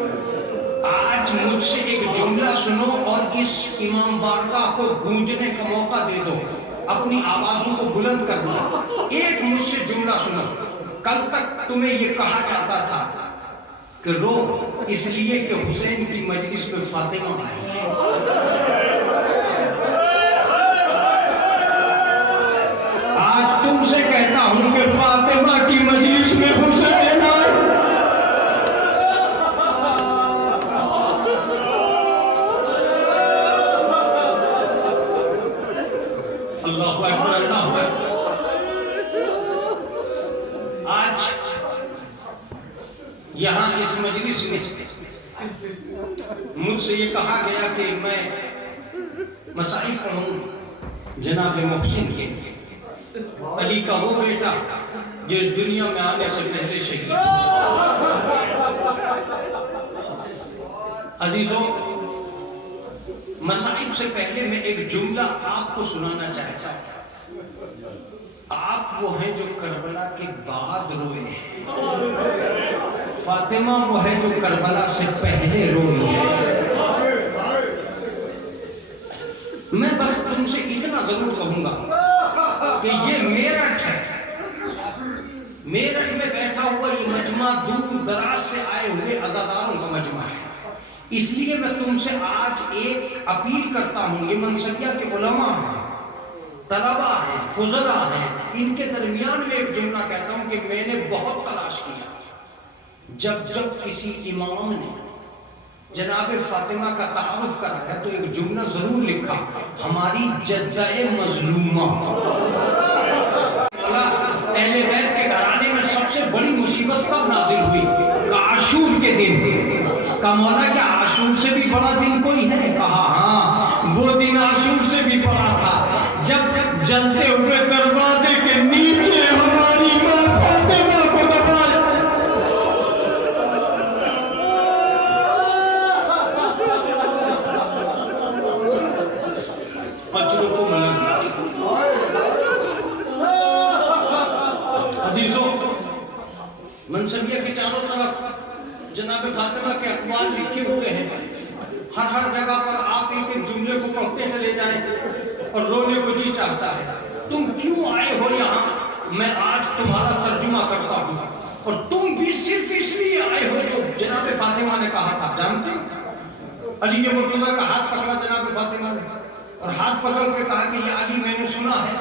آج مجھ سے ایک جملہ سنو اور اس امام بارگاہ کو گونجنے کا موقع دے دو، اپنی آوازوں کو بلند کرنا۔ ایک مجھ سے جملہ سنو۔ کل تک تمہیں یہ کہا جاتا تھا کہ رو اس لیے کہ حسین کی مجلس میں فاطمہ آئی ہے۔ آج تم سے کہتا ہوں کہ فاطمہ کی مجلس میں حسین آئے۔ آج یہاں اس مجلس میں مجھ سے یہ کہا گیا کہ میں مسائل پڑھوں جناب محسن کے، علی کا وہ بیٹا جو اس دنیا میں آنے سے پہلے شہید۔ عزیزوں، مسائل سے پہلے میں ایک جملہ آپ کو سنانا چاہتا ہوں۔ آپ وہ ہیں جو کربلا کے بعد روئے ہیں، فاطمہ وہ ہے جو کربلا سے پہلے روئی ہے۔ میں بس تم سے اتنا ضرور کہوں گا کہ یہ میرٹھ ہے، میرٹھ میں بیٹھا ہوا یہ مجمع دور دراز سے آئے ہوئے عزاداروں کا مجمع ہے۔ اس لیے میں تم سے آج ایک اپیل کرتا ہوں، یہ منصبیہ کے علماء ہیں، طلبہ ہیں، فضلاء ہیں، ان کے درمیان میں ایک جملہ کہتا ہوں کہ میں نے بہت تلاش کیا، جب کسی امام نے جناب فاطمہ کا تعارف کرایا تو ایک جملہ ضرور لکھا، ہماری جدہ مظلومہ۔ اہل بیت کے گھرانے میں سب سے بڑی مصیبت کب نازل ہوئی؟ عاشور کے دن۔ کہا مولا کیا عاشور سے بھی بڑا دن کوئی ہے؟ کہا ہاں، وہ دن عاشور سے بھی بڑا تھا جب جلتے ہوئے دروازے کے نیچے ہماری ماں فاطمہ کو دبایا۔ بچوں کو ملک۔ عزیزوں، منصبیہ کے چاروں طرف جناب فاطمہ کے اقوال لکھے ہوئے ہیں، ہر جگہ پر آپ ایک ایک جملے کو پڑھتے چلے جائیں اور رونے کو جی چاہتا ہے۔ تم کیوں آئے ہو یہاں؟ میں آج تمہارا ترجمہ کرتا ہوں، اور تم بھی صرف اس لیے آئے ہو جو جناب فاطمہ نے کہا تھا۔ جانتے علی مرتضیٰ کا ہاتھ پکڑا جناب فاطمہ نے، اور ہاتھ پکڑ کے کہا کہ یا علی میں نے سنا ہے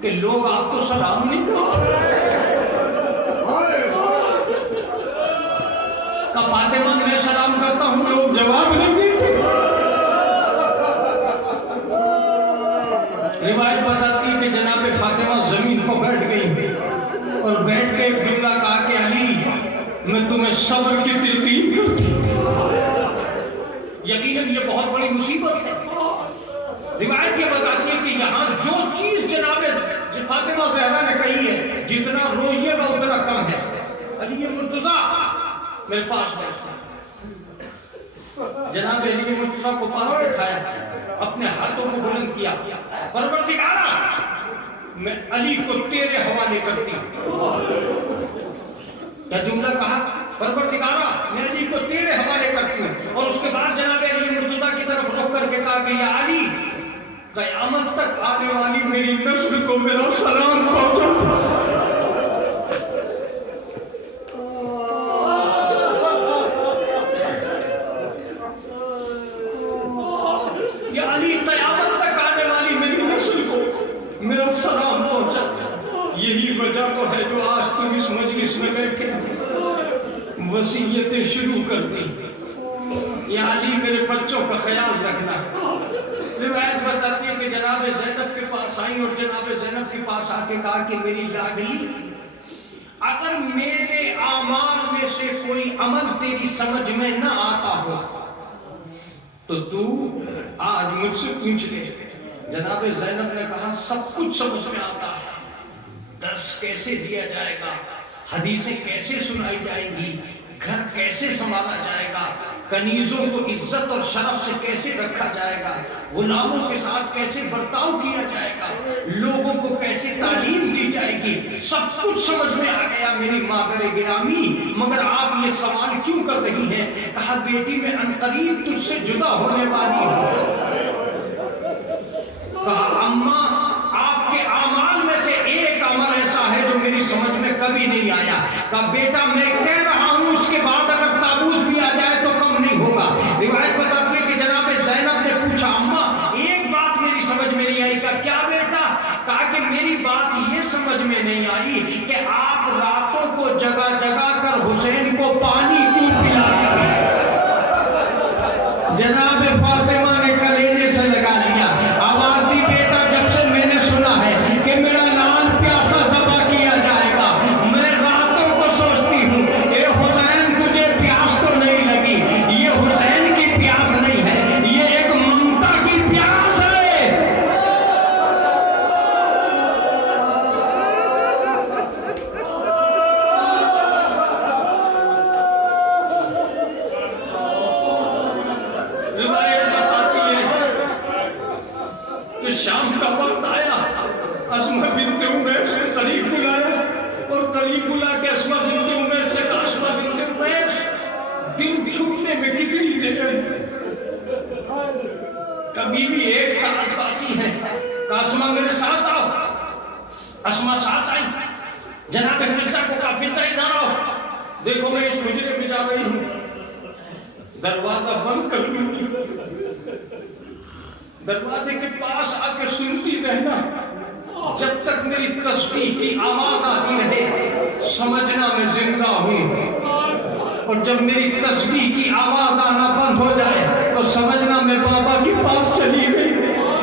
کہ لوگ آپ کو سلام نہیں کرتے۔ کہ فاطمہ میں سلام کرتا ہوں لوگ جواب نہیں دیتے۔ روایت بتاتی ہے کہ جناب فاطمہ زمین کو بیٹھ گئی اور بیٹھ کے ایک جملہ کہا کہ علی میں تمہیں صبر کی تلقین کرتی ہوں۔ یقیناً یہ بہت بڑی مصیبت ہے۔ روایت یہ بتاتی ہے کہ یہاں جو چیز جناب فاطمہ زہرا نے کہی ہے، جتنا روئیے گا اتنا کم ہے۔ علی مرتضیٰ میرے پاس بیٹھا، جناب علی مرتضیٰ کو پاس بٹھایا، اپنے ہاتھوں کو بلند کیا، پروردگارا میں علی کو تیرے حوالے کرتی ہوں۔ کیا جملہ کہا؟ پروردگارا میں علی کو تیرے حوالے کرتی ہوں۔ اور اس کے بعد جناب علی مرتضیٰ کی طرف رخ کر کے کہا کہ یا علی قیامت تک آنے والی میری نسل کو میرا سلام پہنچا۔ یہی وجہ میں بیٹھے وصیتیں شروع کر دی، یا علی میرے بچوں کا خیال رکھنا۔ روایت بتاتی ہے کہ جناب زینب کے پاس آئی اور جناب زینب کے پاس آ کے کہا کہ میری لاڈلی، اگر میرے اعمال میں سے کوئی عمل تیری سمجھ میں نہ آتا ہو تو تو آج مجھ سے پوچھ لے۔ جناب زینب نے کہا سب کچھ سمجھ میں آتا ہے، درس کیسے دیا جائے گا، حدیثیں کیسے سنائی جائیں گی، گھر کیسے سنبھالا جائے گا، کنیزوں کو عزت اور شرف سے کیسے رکھا جائے گا، غلاموں کے ساتھ کیسے برتاؤ کیا جائے گا، لوگوں کو کیسے تعلیم دی جائے گی، سب کچھ سمجھ میں آ گیا میری مادر گرامی، مگر آپ یہ سوال کیوں کر رہی ہیں؟ کہا بیٹی میں عنقریب تجھ سے جدا ہونے والی ہوں۔ کہا اماں آپ کے اعمال میں سے ایک عمل ایسا ہے جو میری سمجھ میں کبھی نہیں آیا۔ کہا بیٹا میں کہہ رہا ہوں اس کے بعد اگر تابوت بھی آ جائے تو کم نہیں ہوگا۔ روایت بتاتی ہے کہ جناب زینب نے پوچھا اماں ایک بات میری سمجھ میں نہیں آئی۔ کہا کیا بیٹا؟ کہا کہ میری بات یہ سمجھ میں نہیں آئی کہ آپ راتوں کو جگہ جگہ کر حسین کو پانی کیوں پلاتے ہیں؟ جناب فاطمہ نے کلیجے سے لگا لیا، آواز دی بیٹا جب سے میں نے سنا ہے کہ میرا لال پیاسا ذبح کیا جائے گا میں راتوں کو سوچتی ہوں اے حسین تجھے پیاس تو نہیں لگی، یہ حسین کی پیاس نہیں ہے، یہ ایک ممتا کی پیاس ہے۔ شام کا وقت آیا، اسمہ بنت امیس نے قریب بلایا اور قریب بلا کے اسمہ بنت امیس سے کہا اسمہ بنت امیس دن چھپنے میں کتنی دیر؟ کبھی بھی ایک سال باقی ہے۔ کہا اسمہ میرے ساتھ آؤ۔ اسمہ ساتھ آئی، جناب فضہ کو کہا فضہ ادھر آؤ، دیکھو میں اس حجرے میں جا رہی ہوں، دروازہ بند کر دوں، دروازے کے پاس آ کے سنتی رہنا، جب تک میری تسبیح کی آواز آتی رہے سمجھنا میں زندہ ہوں، اور جب میری تسبیح کی آواز آنا بند ہو جائے تو سمجھنا میں بابا کے پاس چلی گئی۔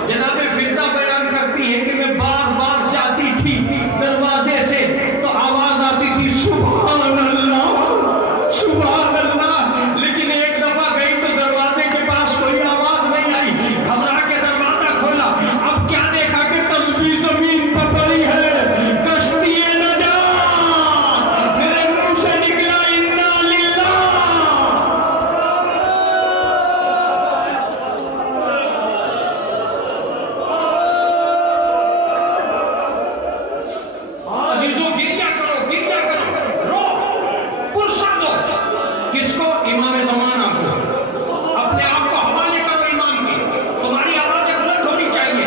جناب فضہ بیان کرتی ہے کہ میں بار بار جاتی تھی دروازے سے تو آواز آتی تھی سبحان اللہ سبحان اللہ، لیکن ایک دفعہ گئی تو دروازے کے پاس کوئی آواز نہیں آئی، گھبرا کے دروازہ کھولا، اب کیا دیکھا کہ تسبیح زمین پر پڑی ہے، کشتی نجات، میرے منہ سے نکلا انا للہ۔ عزیزوں گریا کرو، رو، پرسا دو، کس کو؟ امام زمانہ کو، اپنے آپ کو حوالے کرو امام کی، تمہاری آوازیں بلند ہونی چاہیے۔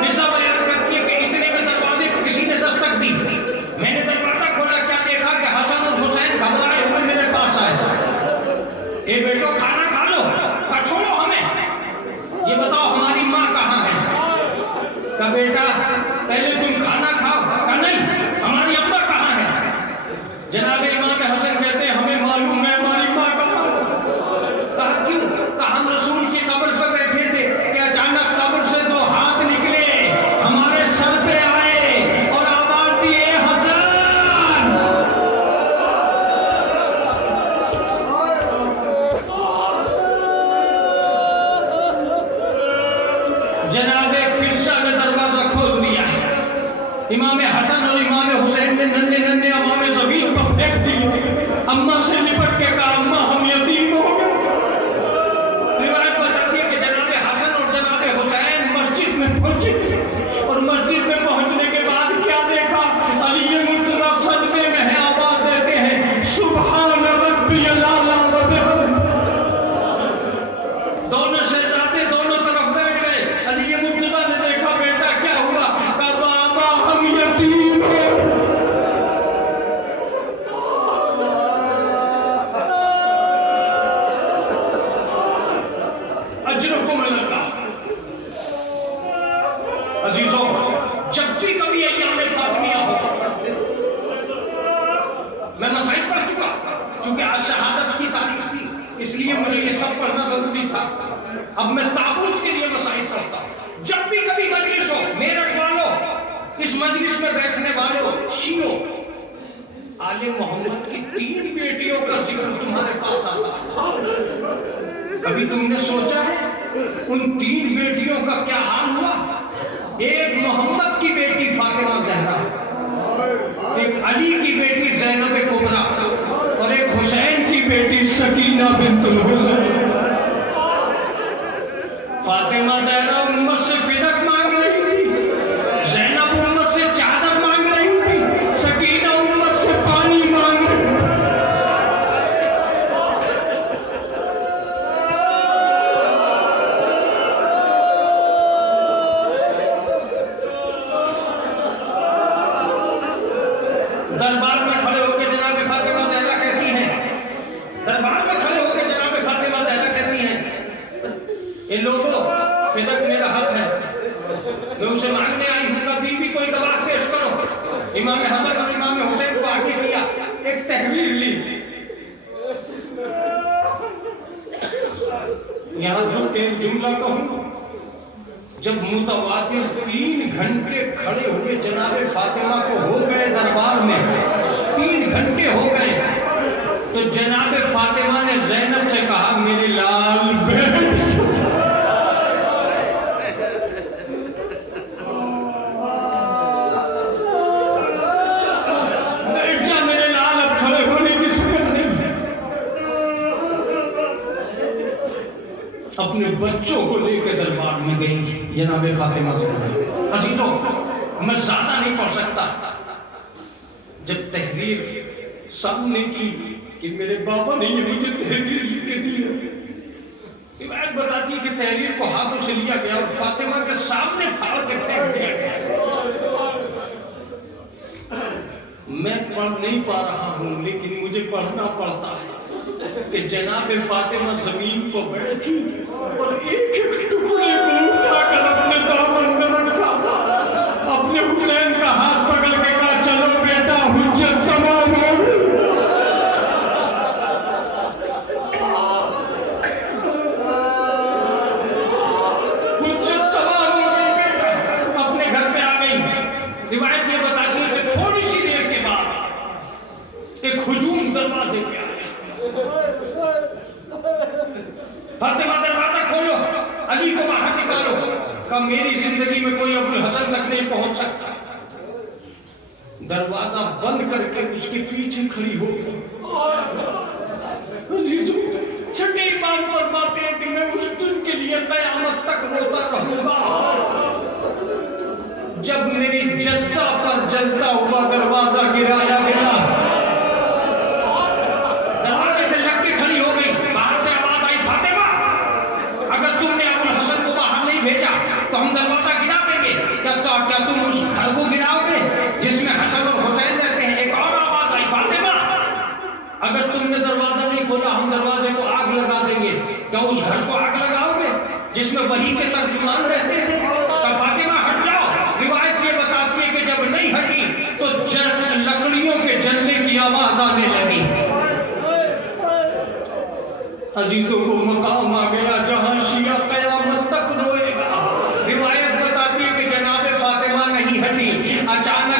فضہ بیان کرتی ہے کہ اتنے میں دروازے کو کسی نے دستک دی، میں نے دروازہ کھولا، کیا دیکھا کہ حسن اور حسین گھبرائے ہوئے میرے پاس آئے، اے بیٹو کھانا کھا لو، کہا چھوڑو ہمیں، یہ بتاؤ ہماری ماں کہاں ہے؟ کہا بیٹا پہلے تم کھانا کھاؤ، کہا نہیں ہماری ابا کہاں ہے؟ جناب امام حسن کہتے ہیں ہمیں معلوم ہے ہماری ماں کہاں ہے۔ کہا کیوں؟ کہا ہم رسول کی قبر پر بیٹھے تھے کہ اچانک قبر سے دو ہاتھ نکلے ہمارے سر پہ آئے اور آواز دی اے حسن۔ جناب فضہ نے دروازہ کھول دیا، امام حسن اور امام حسین نے ننھے ننھے امام زمین پر پھینک دیے، اماں سے لپٹ کے کہا اماں ہم یتیم ہو گئے۔ روایت بتاتی ہے کہ جناب حسن اور جناب حسین مسجد میں پہنچے اور مسجد میں پہنچنے کے بعد کیا دیکھا؟ علی مرتضیٰ سجدے میں ہے، آواز دیتے ہیں سبحان ربی الاعلیٰ و بحمدہ۔ دونوں شہزادے دونوں طرف بیٹھ گئے، علی مرتضیٰ نے دیکھا بیٹا کیا ہوا؟ کہا بابا ہم یتیم ہیں۔ کبھی ایام فاطمیہ ہو. میں مسائل پڑھ چکا چونکہ آج شہادت کی تاریخ تھی اس لیے مجھے یہ سب پڑھنا ضروری تھا. اب میں تابوت کے لیے مسائل پڑھتا ہوں. جب بھی کبھی مجلس ہو، میرٹھ والوں، اس مجلس میں بیٹھنے والوں، شیعوں، آل محمد کی 3 بیٹیوں کا ذکر تمہارے پاس آتا ہے. کبھی تم نے سوچا ہے ان 3 بیٹیوں کا کیا حال ہوا؟ ایک محمد کی بیٹی فاطمہ زہرا، ایک علی کی بیٹی زینب کبریٰ اور ایک حسین کی بیٹی سکینہ بنت الحسین. فاطمہ زہرا امت سے فدق مانگ رہی تھی، زینب امت سے چادر مانگ رہی تھی، سکینہ امت سے پانی مانگ رہی تھی. دربار میں کھڑے ہو کے جناب فاطمہ زہرا کہتی ہیں، دربار میں کھڑے ہو کے جناب فاطمہ زہرا کہتی ہیں، ان لوگوں فدق میرا حق ہے، میں اسے مانگنے آئی ہوں، کبھی بھی کوئی گواہ پیش کرو. امام حسن اور امام حسین کو آگے کیا، ایک تحریر لی. یہاں جو جملہ کہوں، جب متواتر 3 گھنٹے کھڑے ہوئے جناب فاطمہ کو ہو گئے دربار میں، 3 گھنٹے ہو گئے، تو جناب فاطمہ نے زینب سے کہا میرے لال بیٹھ جا میرے لال، اب کھڑے ہونے کی سکت نہیں. اپنے بچوں کو لے کے دربار میں گئی جناب فاطمہ سے. عزیزوں، میں زیادہ نہیں پڑھ سکتا. جب تحریر سامنے کی کہ میرے بابا نے یہ مجھے تحریر لکھ کے دی ہے، روایت بتاتی ہے کہ تحریر کو ہاتھوں سے لیا گیا اور فاطمہ کے سامنے پھاڑ کے پھینک دیا گیا. میں پڑھ نہیں پا رہا ہوں لیکن مجھے پڑھنا پڑتا ہے کہ جناب فاطمہ زمین کو بیٹھی اور ایک ایک ٹکڑے کو اٹھا کر اپنے دامن میں رکھا، اپنے حسین کا ہاتھ پکڑ کے کہا چلو بیٹا حجت تمام ہو گئی. حجت تمام ہو گئی بیٹا، اپنے گھر پہ آ گئی. روایت یہ بتاتی ہے کہ تھوڑی سی دیر کے بعد ایک ہجوم دروازے پہ آیا. فاطمہ دروازہ کھولو، علی کو باہر نکالو. کہا میری زندگی میں کوئی ابو الحسن تک نہیں پہنچ سکتا. دروازہ بند کر کے اس کے پیچھے کھڑی ہو گئی. عزیزوں، چھٹے ایمان فرماتے ہیں کہ میں اس دن کے لیے قیامت تک روتا رہوں گا جب میری جدہ پر جلتا ہوا دروازہ گرایا گیا. دروازے سے لگ کے کھڑی ہو گئی. باہر سے آواز آئی فاطمہ، اگر تم نے ابو الحسن کو باہر نہیں بھیجا تو ہم دروازہ گرا دیں گے. کیا تم اس گھر کو گراؤ گے جس میں حسن اور حسین رہتے ہیں؟ ایک اور آواز آئی فاطمہ، اگر تم نے دروازہ نہیں کھولا ہم دروازے کو آگ لگا دیں گے. کیا اس گھر کو آگ لگاؤ گے جس میں وحی کے ترجمان رہتے ہیں؟ کہ فاطمہ ہٹ جاؤ. روایت یہ بتاتی ہے کہ جب نہیں ہٹی تو لکڑیوں کے جلنے کی آواز آنے لگی. عزیزوں کو مقام آ گیا جہاں شیعہ قیامت تک روئے گا. روایت بتاتی ہے کہ جناب فاطمہ نہیں ہٹی. اچانک